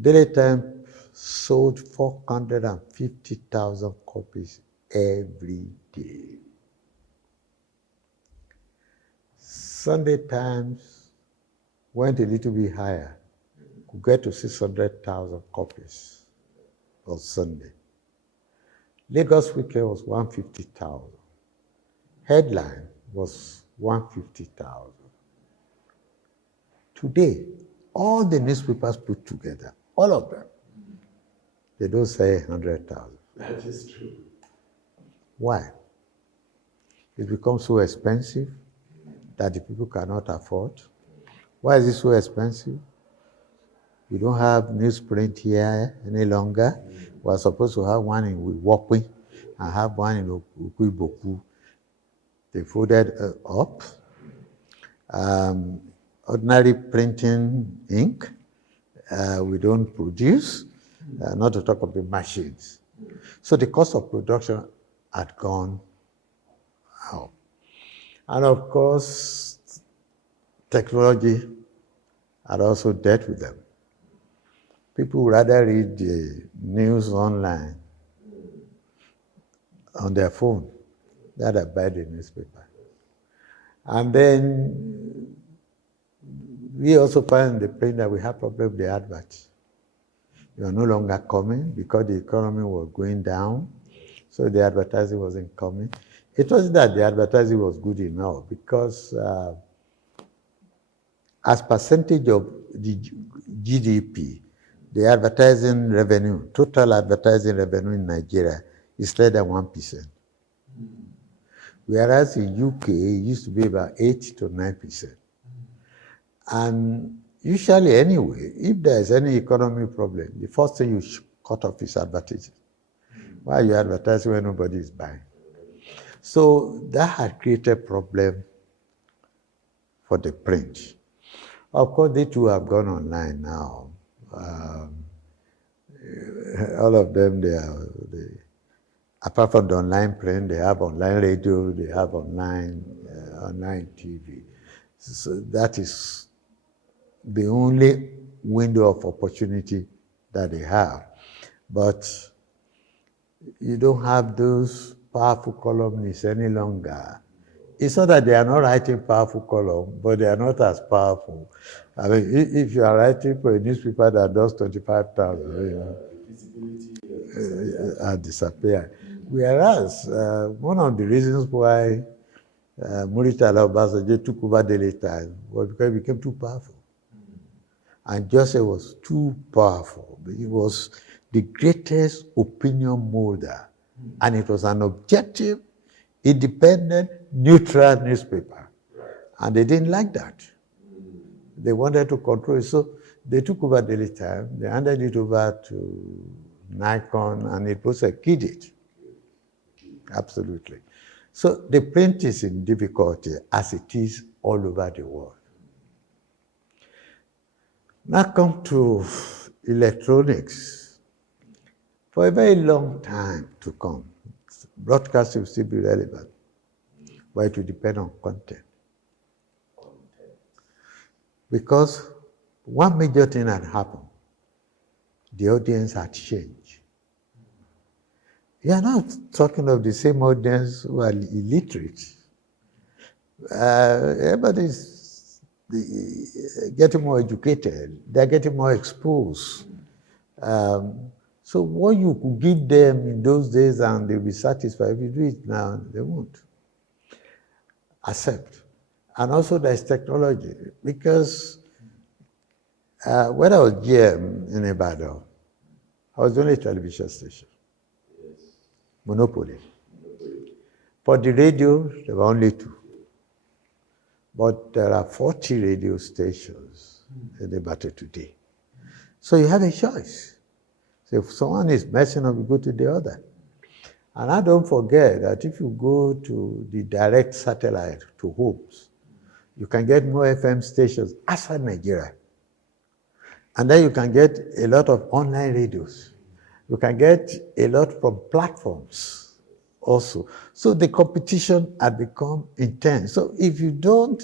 Daily Times sold 450,000 copies every day. Sunday Times went a little bit higher, could get to 600,000 copies on Sunday. Lagos Weekend was 150,000. Headline was 150,000. Today, all the newspapers put together, all of them, they don't say 100,000. That is true. Why? It becomes so expensive that the people cannot afford. Why is it so expensive? We don't have newsprint here any longer. We're supposed to have one in Wokwi and have one in Okuiboku. They folded up. Ordinary printing ink, we don't produce, not to talk of the machines. So the cost of production had gone up. And of course, technology had also dealt with them. People would rather read the news online on their phone than buy the newspaper. And then we also find the print that we have problem with the adverts. They are no longer coming because the economy was going down, so the advertising wasn't coming. It wasn't that the advertising was good enough because as percentage of the GDP, the advertising revenue, total advertising revenue in Nigeria is less than 1%. Whereas in UK, it used to be about 8 to 9%. And usually anyway, if there's any economic problem, the first thing you cut off is advertising. Why are you advertising when nobody is buying? So that had created problem for the print. Of course, they too have gone online now. All of them, apart from the online print, they have online radio, they have online TV. So that is the only window of opportunity that they have. But you don't have those powerful columnists any longer. It's not that they are not writing powerful columns, but they are not as powerful. I mean, if you are writing for a newspaper that does 25,000, disappear. Whereas, one of the reasons why Muritala Obasanjo took over Daily Times was because it became too powerful. And Joseph was too powerful. He was the greatest opinion molder. And it was an objective, independent, neutral newspaper. And they didn't like that. They wanted to control it. So they took over Daily Times, they handed it over to Nikon, and it was a kid. Absolutely. So the print is in difficulty as it is all over the world. Now come to electronics. For a very long time to come, broadcasting will still be relevant, but it will depend on content. Because one major thing had happened, the audience had changed. You are not talking of the same audience who are illiterate. Everybody's getting more educated. They're getting more exposed. So what you could give them in those days and they'll be satisfied. If you do it now, they won't accept. And also there's technology. Because when I was GM in Ibadan, I was the only television station. Monopoly. For the radio, there were only 2. But there are 40 radio stations in Ibadan today. So you have a choice. So if someone is messing up, you go to the other. And I don't forget that if you go to the direct satellite to homes, you can get more FM stations outside Nigeria And then you can get a lot of online radios. You can get a lot from platforms also. So the competition had become intense. So if you don't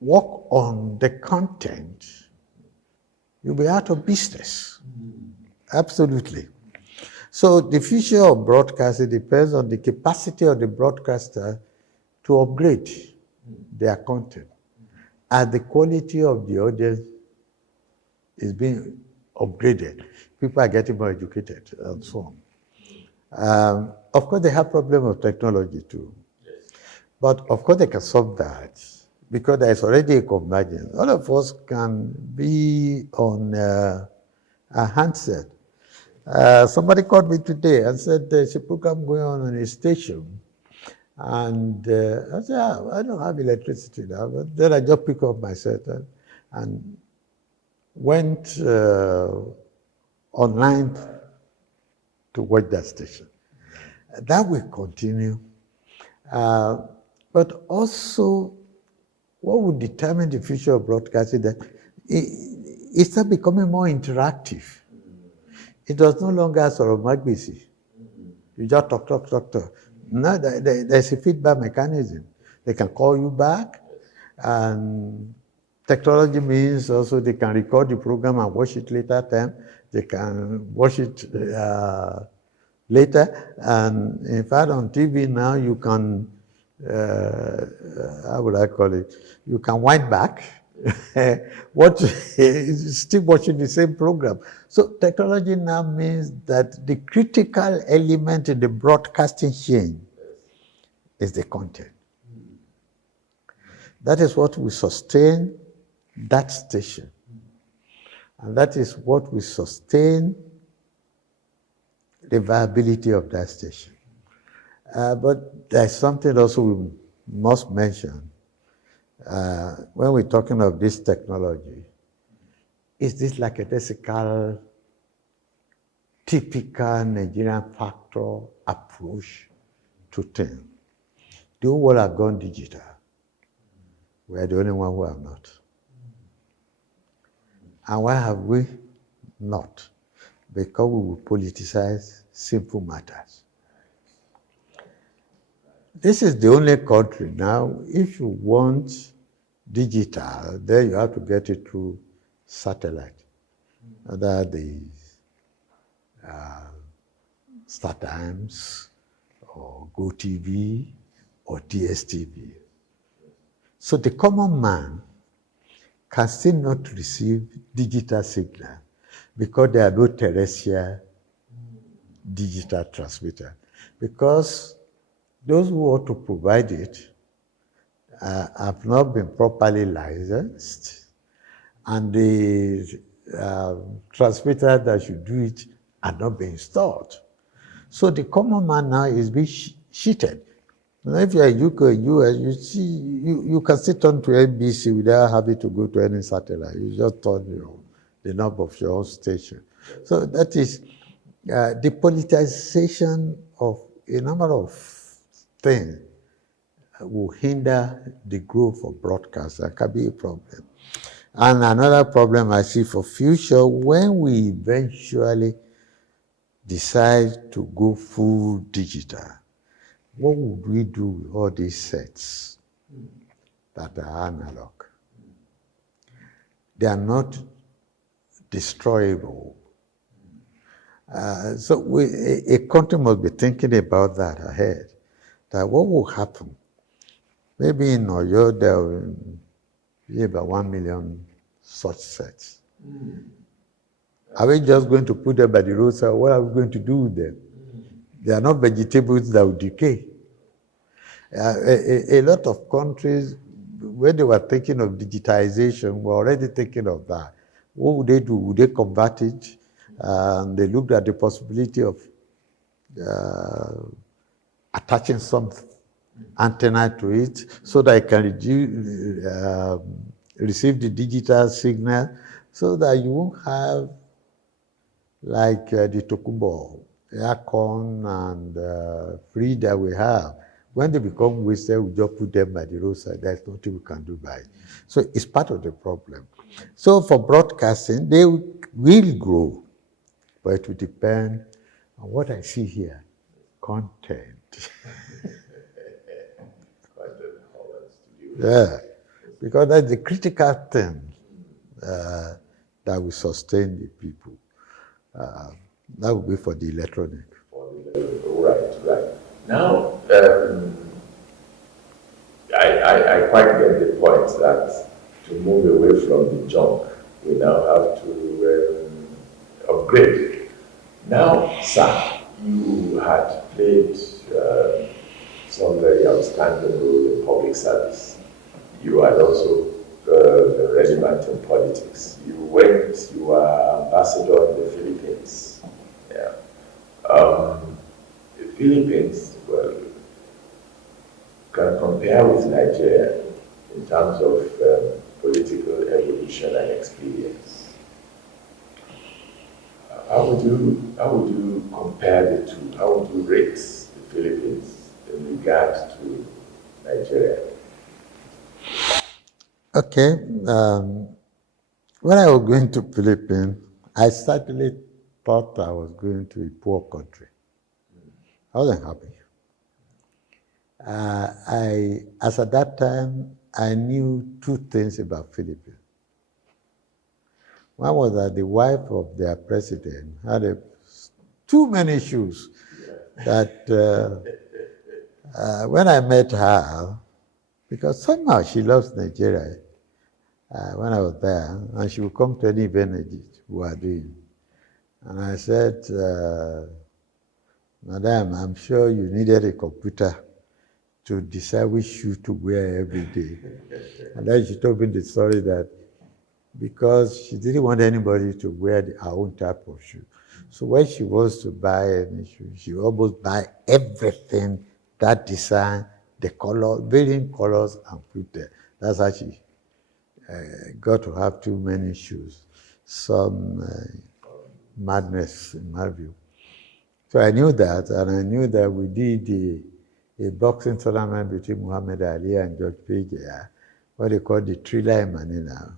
work on the content, you'll be out of business. Absolutely. So the future of broadcasting depends on the capacity of the broadcaster to upgrade their content as the quality of the audience is being upgraded. People are getting more educated and so on. Of course, they have problem of technology too. But of course, they can solve that because there is already a convergence. All of us can be on a handset. Somebody called me today and said there's a program going on a station. And I said, I don't have electricity now. But then I just picked up my set and went online to watch that station. That will continue. But also, what would determine the future of broadcasting that it's not becoming more interactive. It was no longer sort of magbisi. You just talk. No, there's a feedback mechanism. They can call you back, and technology means also they can record the program and watch it later time. They can watch it later. And in fact, on TV now, you can, how would I call it? You can wind back, still watching the same program. So technology now means that the critical element in the broadcasting chain is the content. That is what will sustain that station. And that is what will sustain the viability of that station. But there's something also we must mention when we're talking of this technology. Is this like a typical Nigerian factor approach to things? The whole world have gone digital. We are the only one who have not. And why have we not? Because we will politicize simple matters. This is the only country now, if you want digital, then you have to get it through satellite. Whether the StarTimes or GoTV or DSTV. So the common man can still not receive digital signal because there are no terrestrial digital transmitter. Because those who ought to provide it have not been properly licensed, and the transmitter that should do it are not being installed. So the common man now is being cheated. Now, if you're in UK or US, you see, you can still turn to NBC without having to go to any satellite. You just turn the knob of your own station. So that is the politicization of a number of things will hinder the growth of broadcast. That can be a problem. And another problem I see for future, when we eventually decide to go full digital, what would we do with all these sets that are analog? They are not destroyable. So a country must be thinking about that ahead. That what will happen? Maybe in Oyo there will be about 1 million such sets. Are we just going to put them by the roadside? What are we going to do with them? They are not vegetables that will decay. A lot of countries, when they were thinking of digitization, were already thinking of that. What would they do? Would they convert it? They looked at the possibility of attaching some antenna to it so that it can receive the digital signal, so that you won't have like the Tokubo, Aircon, and Free that we have. When they become wasted, we just put them by the roadside. There's nothing we can do by it. So it's part of the problem. So for broadcasting, they will grow, but it will depend on what I see here, content. Yeah, because that's the critical thing that will sustain the people. That will be for the electronic. Right. Now, I quite get the point that to move away from the junk, we now have to upgrade. Now, sir, you had played some very outstanding role in public service. You had also relevant in politics. You were ambassador in the Philippines. Yeah. The Philippines, well, can compare with Nigeria in terms of political evolution and experience. How would you compare the two? How would you rate the Philippines in regard to Nigeria? Okay. When I was going to Philippines, I certainly thought I was going to a poor country. I wasn't happy. As at that time, I knew two things about Philippines. One was that the wife of their president had too many issues that when I met her, because somehow she loves Nigeria, when I was there, and she would come to any event we are doing. And I said, Madam, I'm sure you needed a computer to decide which shoe to wear every day. And then she told me the story that because she didn't want anybody to wear her own type of shoe. So when she wants to buy any shoe, she almost buy everything, that design, the color, varying colors, and put there. That's how she got to have too many shoes. Some madness, in my view. So I knew that, and I knew that we did a boxing tournament between Muhammad Ali and George Page, what they call the Thriller in Manila.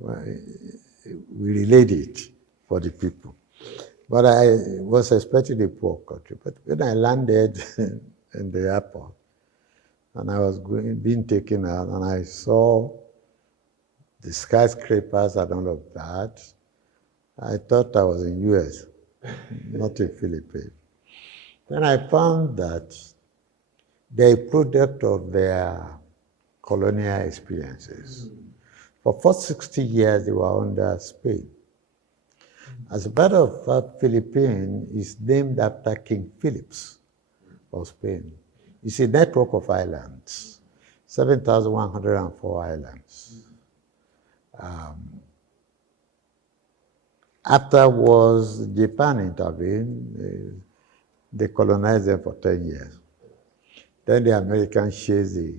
We relayed it for the people. But I was expecting a poor country. But when I landed in the airport, and I was being taken out, and I saw the skyscrapers and all of that, I thought I was in US, not in Philippines. Then I found that they're a product of their colonial experiences. For the first 60 years, they were under Spain. As a matter of fact, Philippines is named after King Philips of Spain. It's a network of islands, 7,104 islands. Afterwards, Japan intervened. They colonized them for 10 years. Then the Americans chased the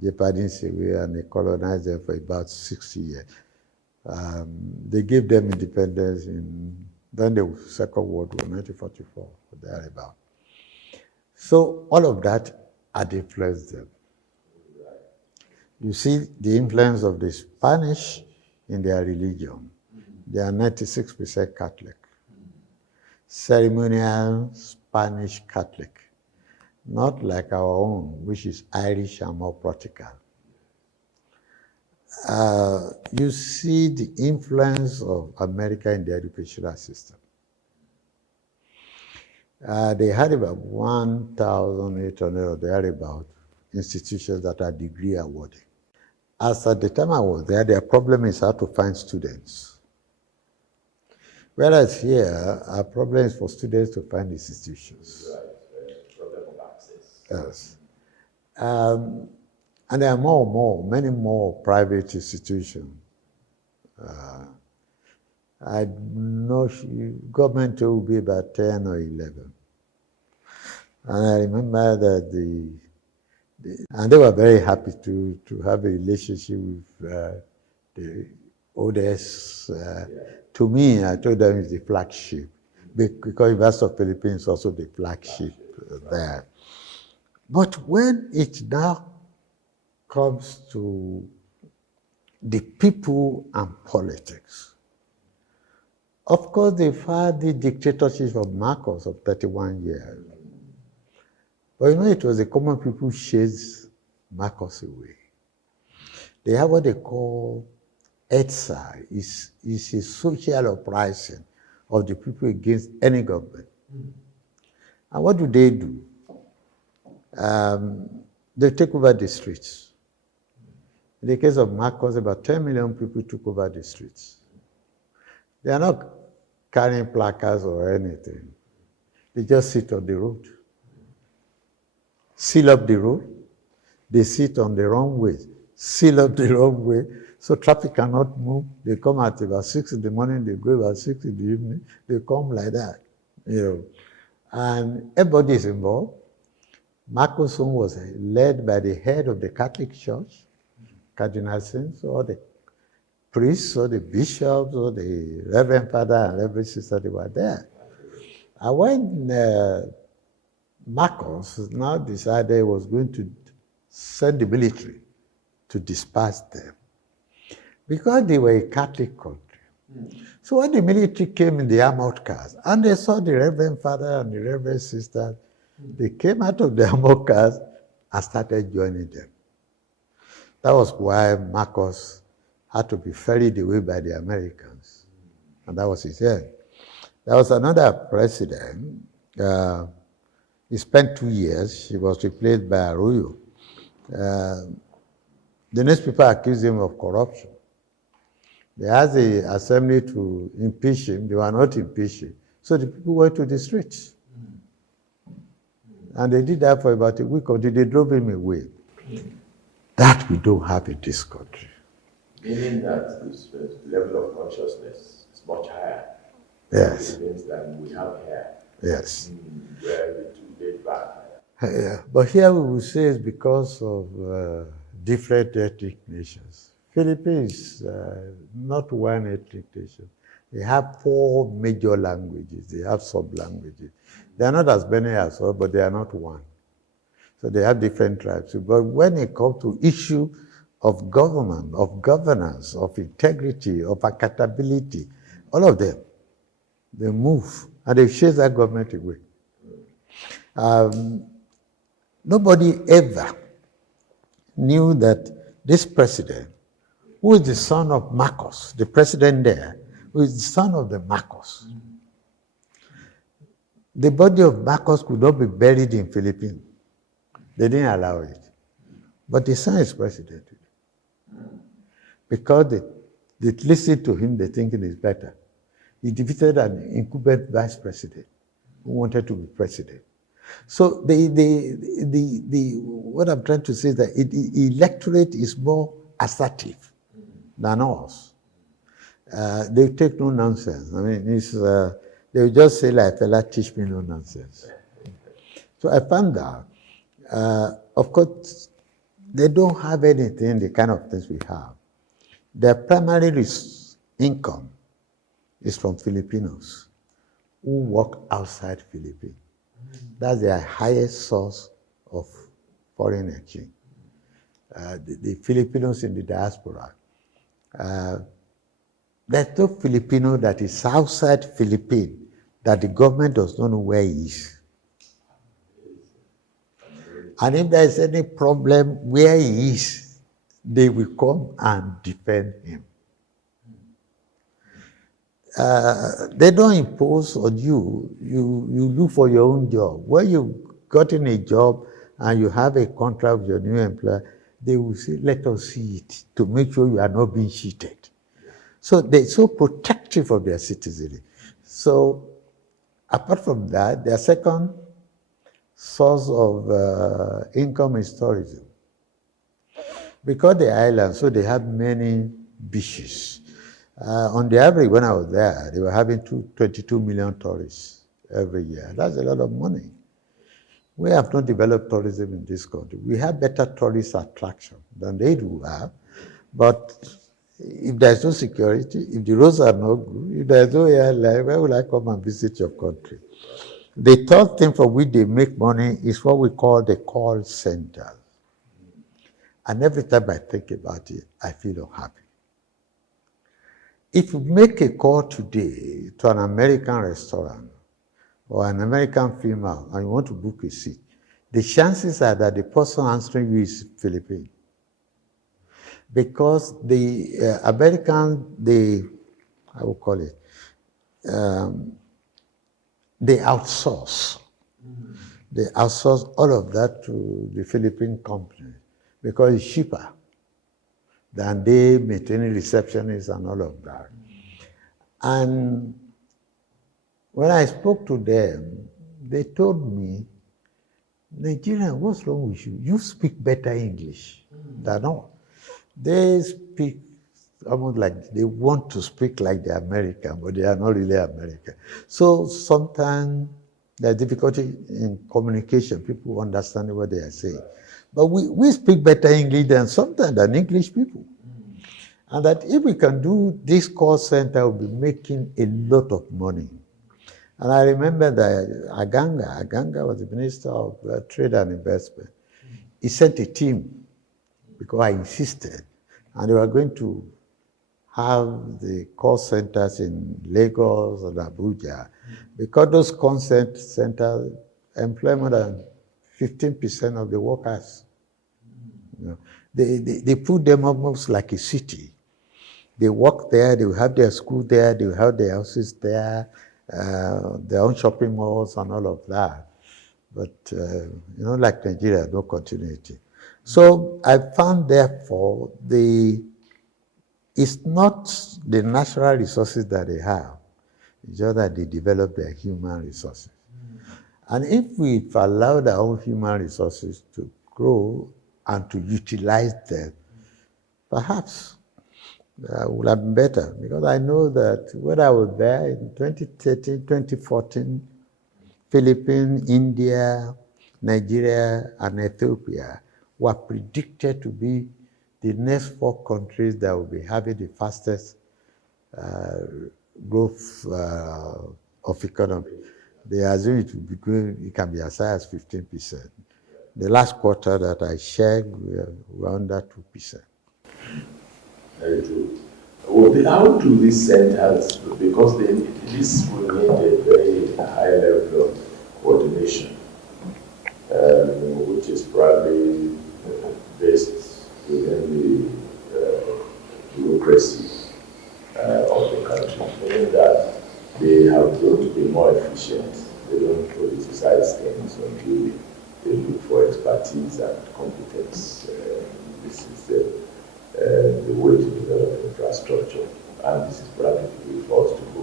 Japanese away and they colonized them for about 60 years. They gave them independence then the Second World War, 1944, or thereabout. So all of that had influenced them. You see the influence of the Spanish in their religion. They are 96% Catholic. Ceremonial Spanish Catholic. Not like our own, which is Irish and more practical. You see the influence of America in the educational system. They had about 1,800 or thereabout institutions that are degree awarding. As at the time I was there, their problem is how to find students. Whereas here, our problem is for students to find institutions. Right, problem of access. Yes. And there are many more private institutions. I know government will be about 10 or 11. And I remember that and they were very happy to have a relationship with the oldest. To me, I told them it's the flagship, because University of Philippines is also the flagship there. But when it now comes to the people and politics. Of course, they've had the dictatorship of Marcos of 31 years. But it was the common people who chased Marcos away. They have what they call ETSA, is a social uprising of the people against any government. And what do? They take over the streets. In the case of Marcos, about 10 million people took over the streets. They are not carrying placards or anything. They just sit on the road, seal up the road. They sit on the wrong way, seal up the wrong way, so traffic cannot move. They come at about 6 in the morning, they go about 6 in the evening, they come like that, And everybody is involved. Marcos' home was led by the head of the Catholic Church, Cardinal Saints, or the priests, or the bishops, or the Reverend Father and Reverend Sister, they were there. And when Marcos now decided he was going to send the military to disperse them, because they were a Catholic country. So when the military came in the armored cars, and they saw the Reverend Father and the Reverend Sister, they came out of the armored cars and started joining them. That was why Marcos had to be ferried away by the Americans. And that was his end. There was another president. He spent 2 years. He was replaced by Arroyo. The newspaper accused him of corruption. They asked the assembly to impeach him. They were not impeaching. So the people went to the streets. And they did that for about a week until they drove him away. That we don't have in this country. Meaning that this level of consciousness is much higher. Yes. It means that we have here. Yes. Where the two laid back. Yeah. But here we will say it's because of different ethnic nations. Philippines, not one ethnic nation. They have 4 major languages. They have sub-languages. They are not as many as us, but they are not one. So they have different tribes. But when it comes to issue of government, of governance, of integrity, of accountability, all of them, they move and they chase that government away. Nobody ever knew that this president, who is the son of Marcos, the president there, who is the son of the Marcos. The body of Marcos could not be buried in Philippines. They didn't allow it. But the son is president. Because they listen to him, they think it is better. He defeated an incumbent vice president who wanted to be president. So what I'm trying to say is that the electorate is more assertive than us. They take no nonsense. I mean, they will just say, like, fella, teach me no nonsense. So I found out, of course, they don't have anything, the kind of things we have. Their primary income is from Filipinos who work outside Philippines. That's their highest source of foreign exchange. The Filipinos in the diaspora. There's no Filipino that is outside Philippines that the government does not know where he is. And if there is any problem where he is, they will come and defend him. They don't impose on you. You look for your own job. When you gotten a job and you have a contract with your new employer, they will say, let us see it to make sure you are not being cheated. So they're so protective of their citizenry. So apart from that, their second source of income is tourism. Because the island, so they have many beaches. On the average, when I was there, they were having 22 million tourists every year. That's a lot of money. We have not developed tourism in this country. We have better tourist attraction than they do have. But if there's no security, if the roads are not good, if there's no airline, where will I come and visit your country? The third thing for which they make money is what we call the call center. And every time I think about it, I feel unhappy. If you make a call today to an American restaurant or an American film house and you want to book a seat, the chances are that the person answering you is Philippine. Because the I will call it, they outsource. They outsource all of that to the Philippine company because it's cheaper than they maintaining receptionists and all of that. And when I spoke to them, they told me, Nigerian, what's wrong with you? You speak better English than all. They speak almost like they want to speak like the American, but they are not really American. So sometimes there's difficulty in communication, people understand what they are saying. But we speak better English than sometimes than English people. And that if we can do this call center, we'll be making a lot of money. And I remember that Aganga was the Minister of Trade and Investment. He sent a team because I insisted. And they were going to have the call centers in Lagos and Abuja. Because those call centers employ more than 15% of the workers. You know, they put them almost like a city. They work there, they will have their school there, they will have their houses there, their own shopping malls and all of that. But, like Nigeria, no continuity. So I found, therefore, it's not the natural resources that they have, it's just that they develop their human resources. And if we've allowed our own human resources to grow and to utilize them, perhaps would have been better. Because I know that when I was there in 2013, 2014, Philippines, India, Nigeria, and Ethiopia were predicted to be the next 4 countries that will be having the fastest growth of economy. They assume it will be going, it can be as high as 15%. The last quarter that I shared, we were under 2%. Very true. Well, how do these centers, because this will need a very high level of coordination, which is probably based within the bureaucracy of the country, meaning that they have grown to be more efficient. They don't politicize things until they look for expertise and competence. This is the way to develop infrastructure, and this is probably the way for us to go.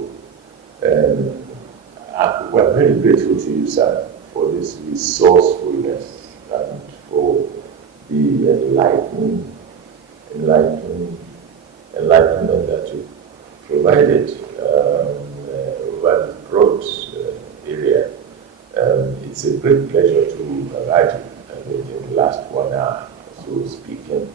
We're very grateful to you, sir, for this resourcefulness and for the enlightenment that you provided over the broad area. It's a great pleasure to have you in the last 1 hour. So speaking,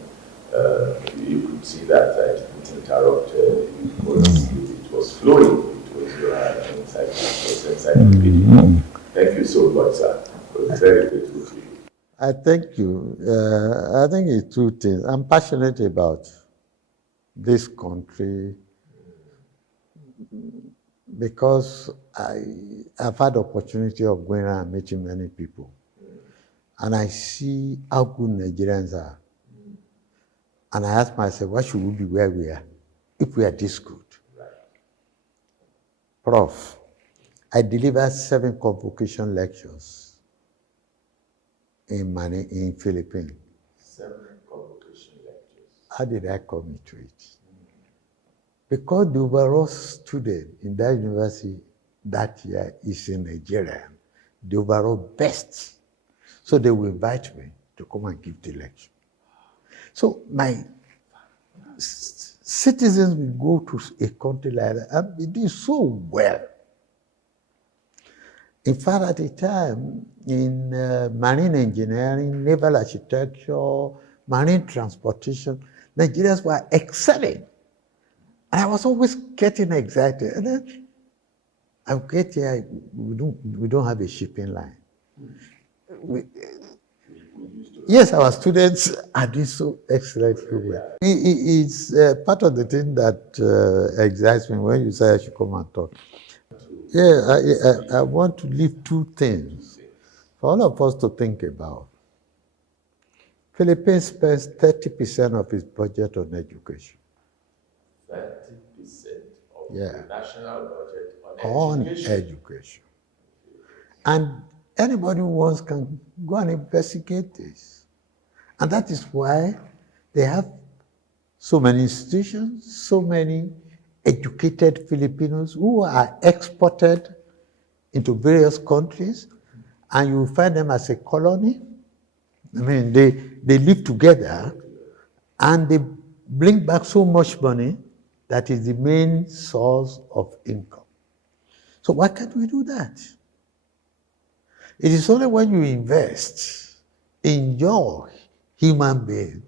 you could see that I didn't interrupt. It was flowing. It was your encyclopedia. Thank you so much, sir. I was very grateful to you. I thank you. I think it's 2 things. I'm passionate about this country because I've had the opportunity of going around and meeting many people. And I see how good Nigerians are. And I ask myself, why should we be where we are if we are this good? Prof, I delivered 7 convocation lectures in Philippines. 7 convocation lectures. How did I come into it? Because the overall student in that university that year is in Nigeria, the overall best. So they will invite me to come and give the lecture. So my citizens will go to a country like that and they do so well. In fact, at the time, in marine engineering, naval architecture, marine transportation, Nigerians were excelling. And I was always getting excited. And then I would get here, we don't have a shipping line. We Yes, our students are doing so excellently well. It's part of the thing that excites me when you say I should come and talk. Yeah, I want to leave two things for all of us to think about. Philippines spends 30% of its budget on education. 30% of Yeah. the national budget On education. education. And anybody who wants can go and investigate this. And that is why they have so many institutions, so many educated Filipinos who are exported into various countries, and you find them as a colony. I mean, they live together, and they bring back so much money that is the main source of income. So why can't we do that? It is only when you invest in your human being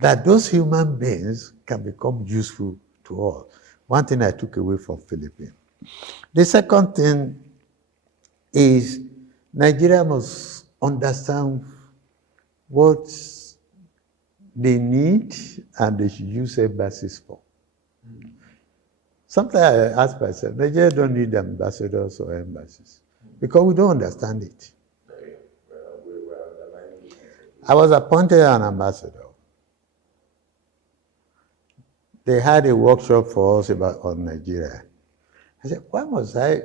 that those human beings can become useful to all. One thing I took away from Philippines. The second thing is Nigeria must understand what they need and they should use embassies for. Sometimes I ask myself, Nigeria don't need ambassadors or embassies because we don't understand it. I was appointed an ambassador. They had a workshop for us on Nigeria. I said, why must I?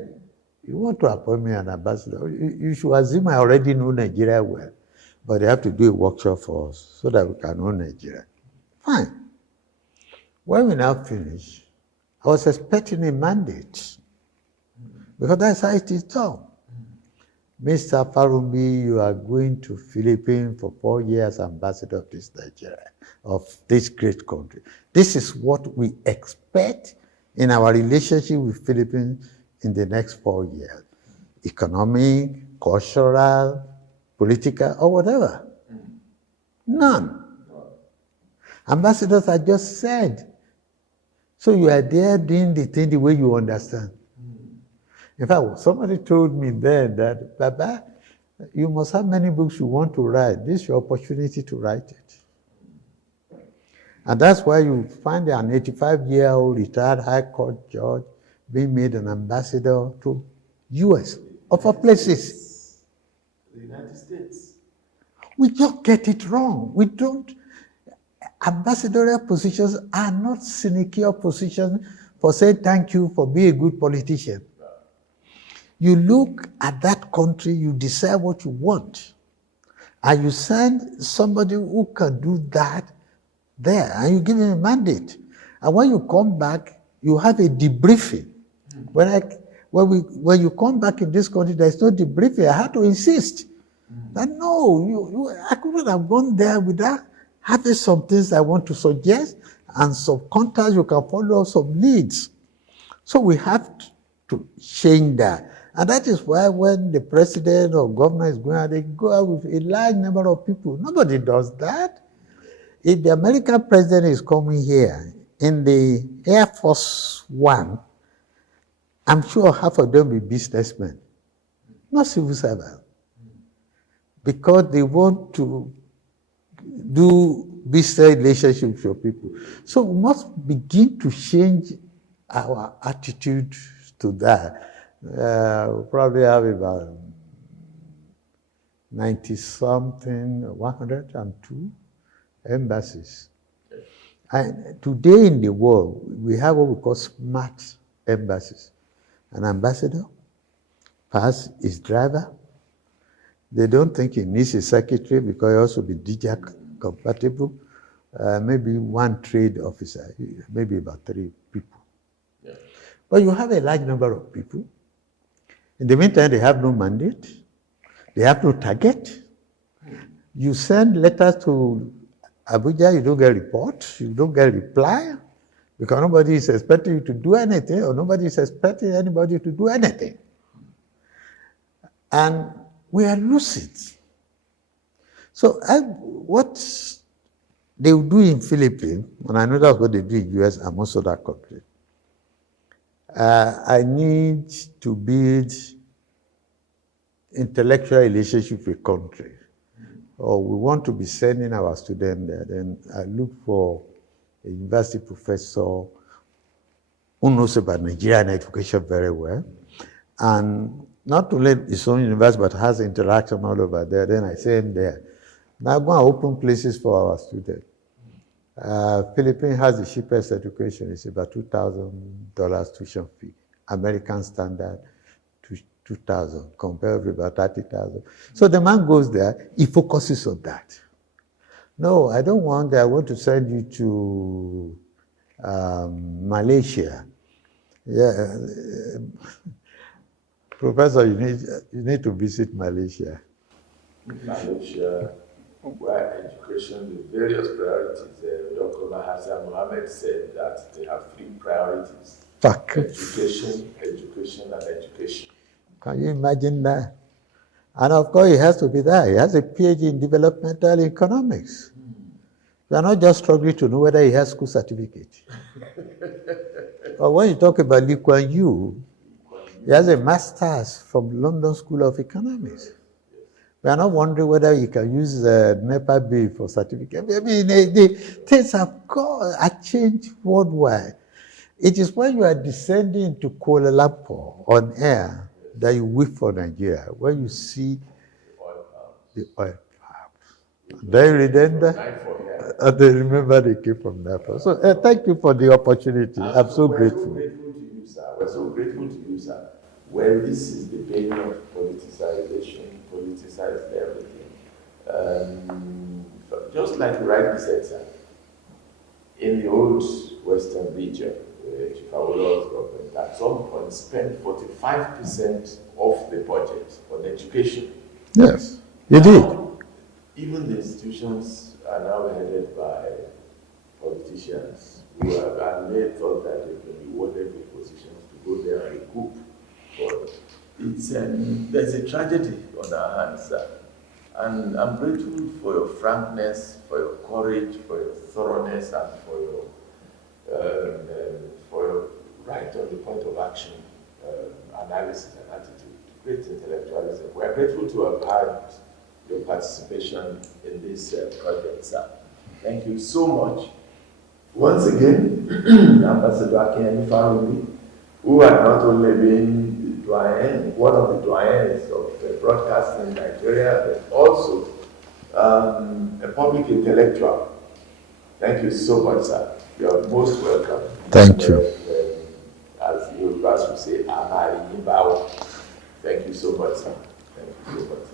You want to appoint me an ambassador? You should assume I already know Nigeria well, but they have to do a workshop for us so that we can know Nigeria. Fine. When we now finish, I was expecting a mandate because that's how it is done. Mr. Farounbi, you are going to Philippines for 4 years, ambassador of this Nigeria, of this great country. This is what we expect in our relationship with Philippines in the next 4 years. Economic, cultural, political, or whatever. None. Ambassadors are just said. So you are there doing the thing the way you understand. In fact, somebody told me then that, Baba, you must have many books you want to write. This is your opportunity to write it. And that's why you find an 85-year-old retired high court judge being made an ambassador to US, of all places. The United States. We just get it wrong. We don't. Ambassadorial positions are not sinecure positions for saying thank you for being a good politician. You look at that country, you decide what you want, and you send somebody who can do that there, and you give him a mandate. And when you come back, you have a debriefing. When you come back in this country, there's no debriefing. I had to insist that no, I couldn't have gone there without having some things I want to suggest and some contacts you can follow, some leads. So we have to change that. And that is why when the president or governor is going out, they go out with a large number of people. Nobody does that. If the American president is coming here in the Air Force One, I'm sure half of them will be businessmen, not civil servants, because they want to do business relationships with your people. So we must begin to change our attitude to that. We probably have about 90-something, 102 embassies. And today in the world, we have what we call smart embassies. An ambassador pass his driver. They don't think he needs a secretary because he also be DJAC compatible. Maybe one trade officer, maybe about 3 people. Yeah. But you have a large number of people. In the meantime, they have no mandate. They have no target. You send letters to Abuja, you don't get reports, you don't get reply, because nobody is expecting you to do anything, or nobody is expecting anybody to do anything. And we are losing. So what they will do in Philippines, and I know that's what they do in US and most other countries, I need to build intellectual relationship with country. or we want to be sending our students there, then I look for a university professor who knows about Nigerian education very well, and not only his own university, but has interaction all over there. Then I send him there. Now go and open places for our students. Philippines has the cheapest education. It's about $2,000 tuition fee. American standard, $2,000, compared with about $30,000. So the man goes there, he focuses on that. No, I don't want that. I want to send you to Malaysia. Yeah, Professor, you need to visit Malaysia. Malaysia, where education, the various priorities. Dr. Mahathir Mohamad said that they have 3 priorities. Education, education, and education. Can you imagine that? And of course, he has to be there. He has a PhD in developmental economics. We are not just struggling to know whether he has school certificate. But when you talk about Lee Kuan Yew, he has a master's from London School of Economics. We are not wondering whether you can use NEPA bill for certificate. I mean, the things have changed worldwide. It is when you are descending to Kuala Lumpur on air that you weep for Nigeria, when you see the oil palms. They remember, they remember they came from Nepal. So thank you for the opportunity. I'm so grateful. We're so grateful to you, sir. We're so grateful to you, sir. Well, this is the beginning of politicization, politicized everything. Just like you rightly said, sir, in the old Western region, Chief Awolowo's government at some point spent 45% of the budget on education. Yes, you did. Even the institutions are now headed by politicians who have, and they thought that they can be awarded the positions to go there and recoup. But there's a tragedy on our hands, sir. And I'm grateful for your frankness, for your courage, for your thoroughness, and for your right on the point of action, analysis and attitude. Great intellectualism. We are grateful to have had your participation in this project, sir. Thank you so much. Once again, Ambassador Akinyemi Farounbi, who had not only been the doyen, one of the doyens of broadcasting in Nigeria, but also a public intellectual. Thank you so much, sir. You are most welcome. Thank you. As you guys would say, Amari Nibawa. Thank you so much, sir. Thank you so much.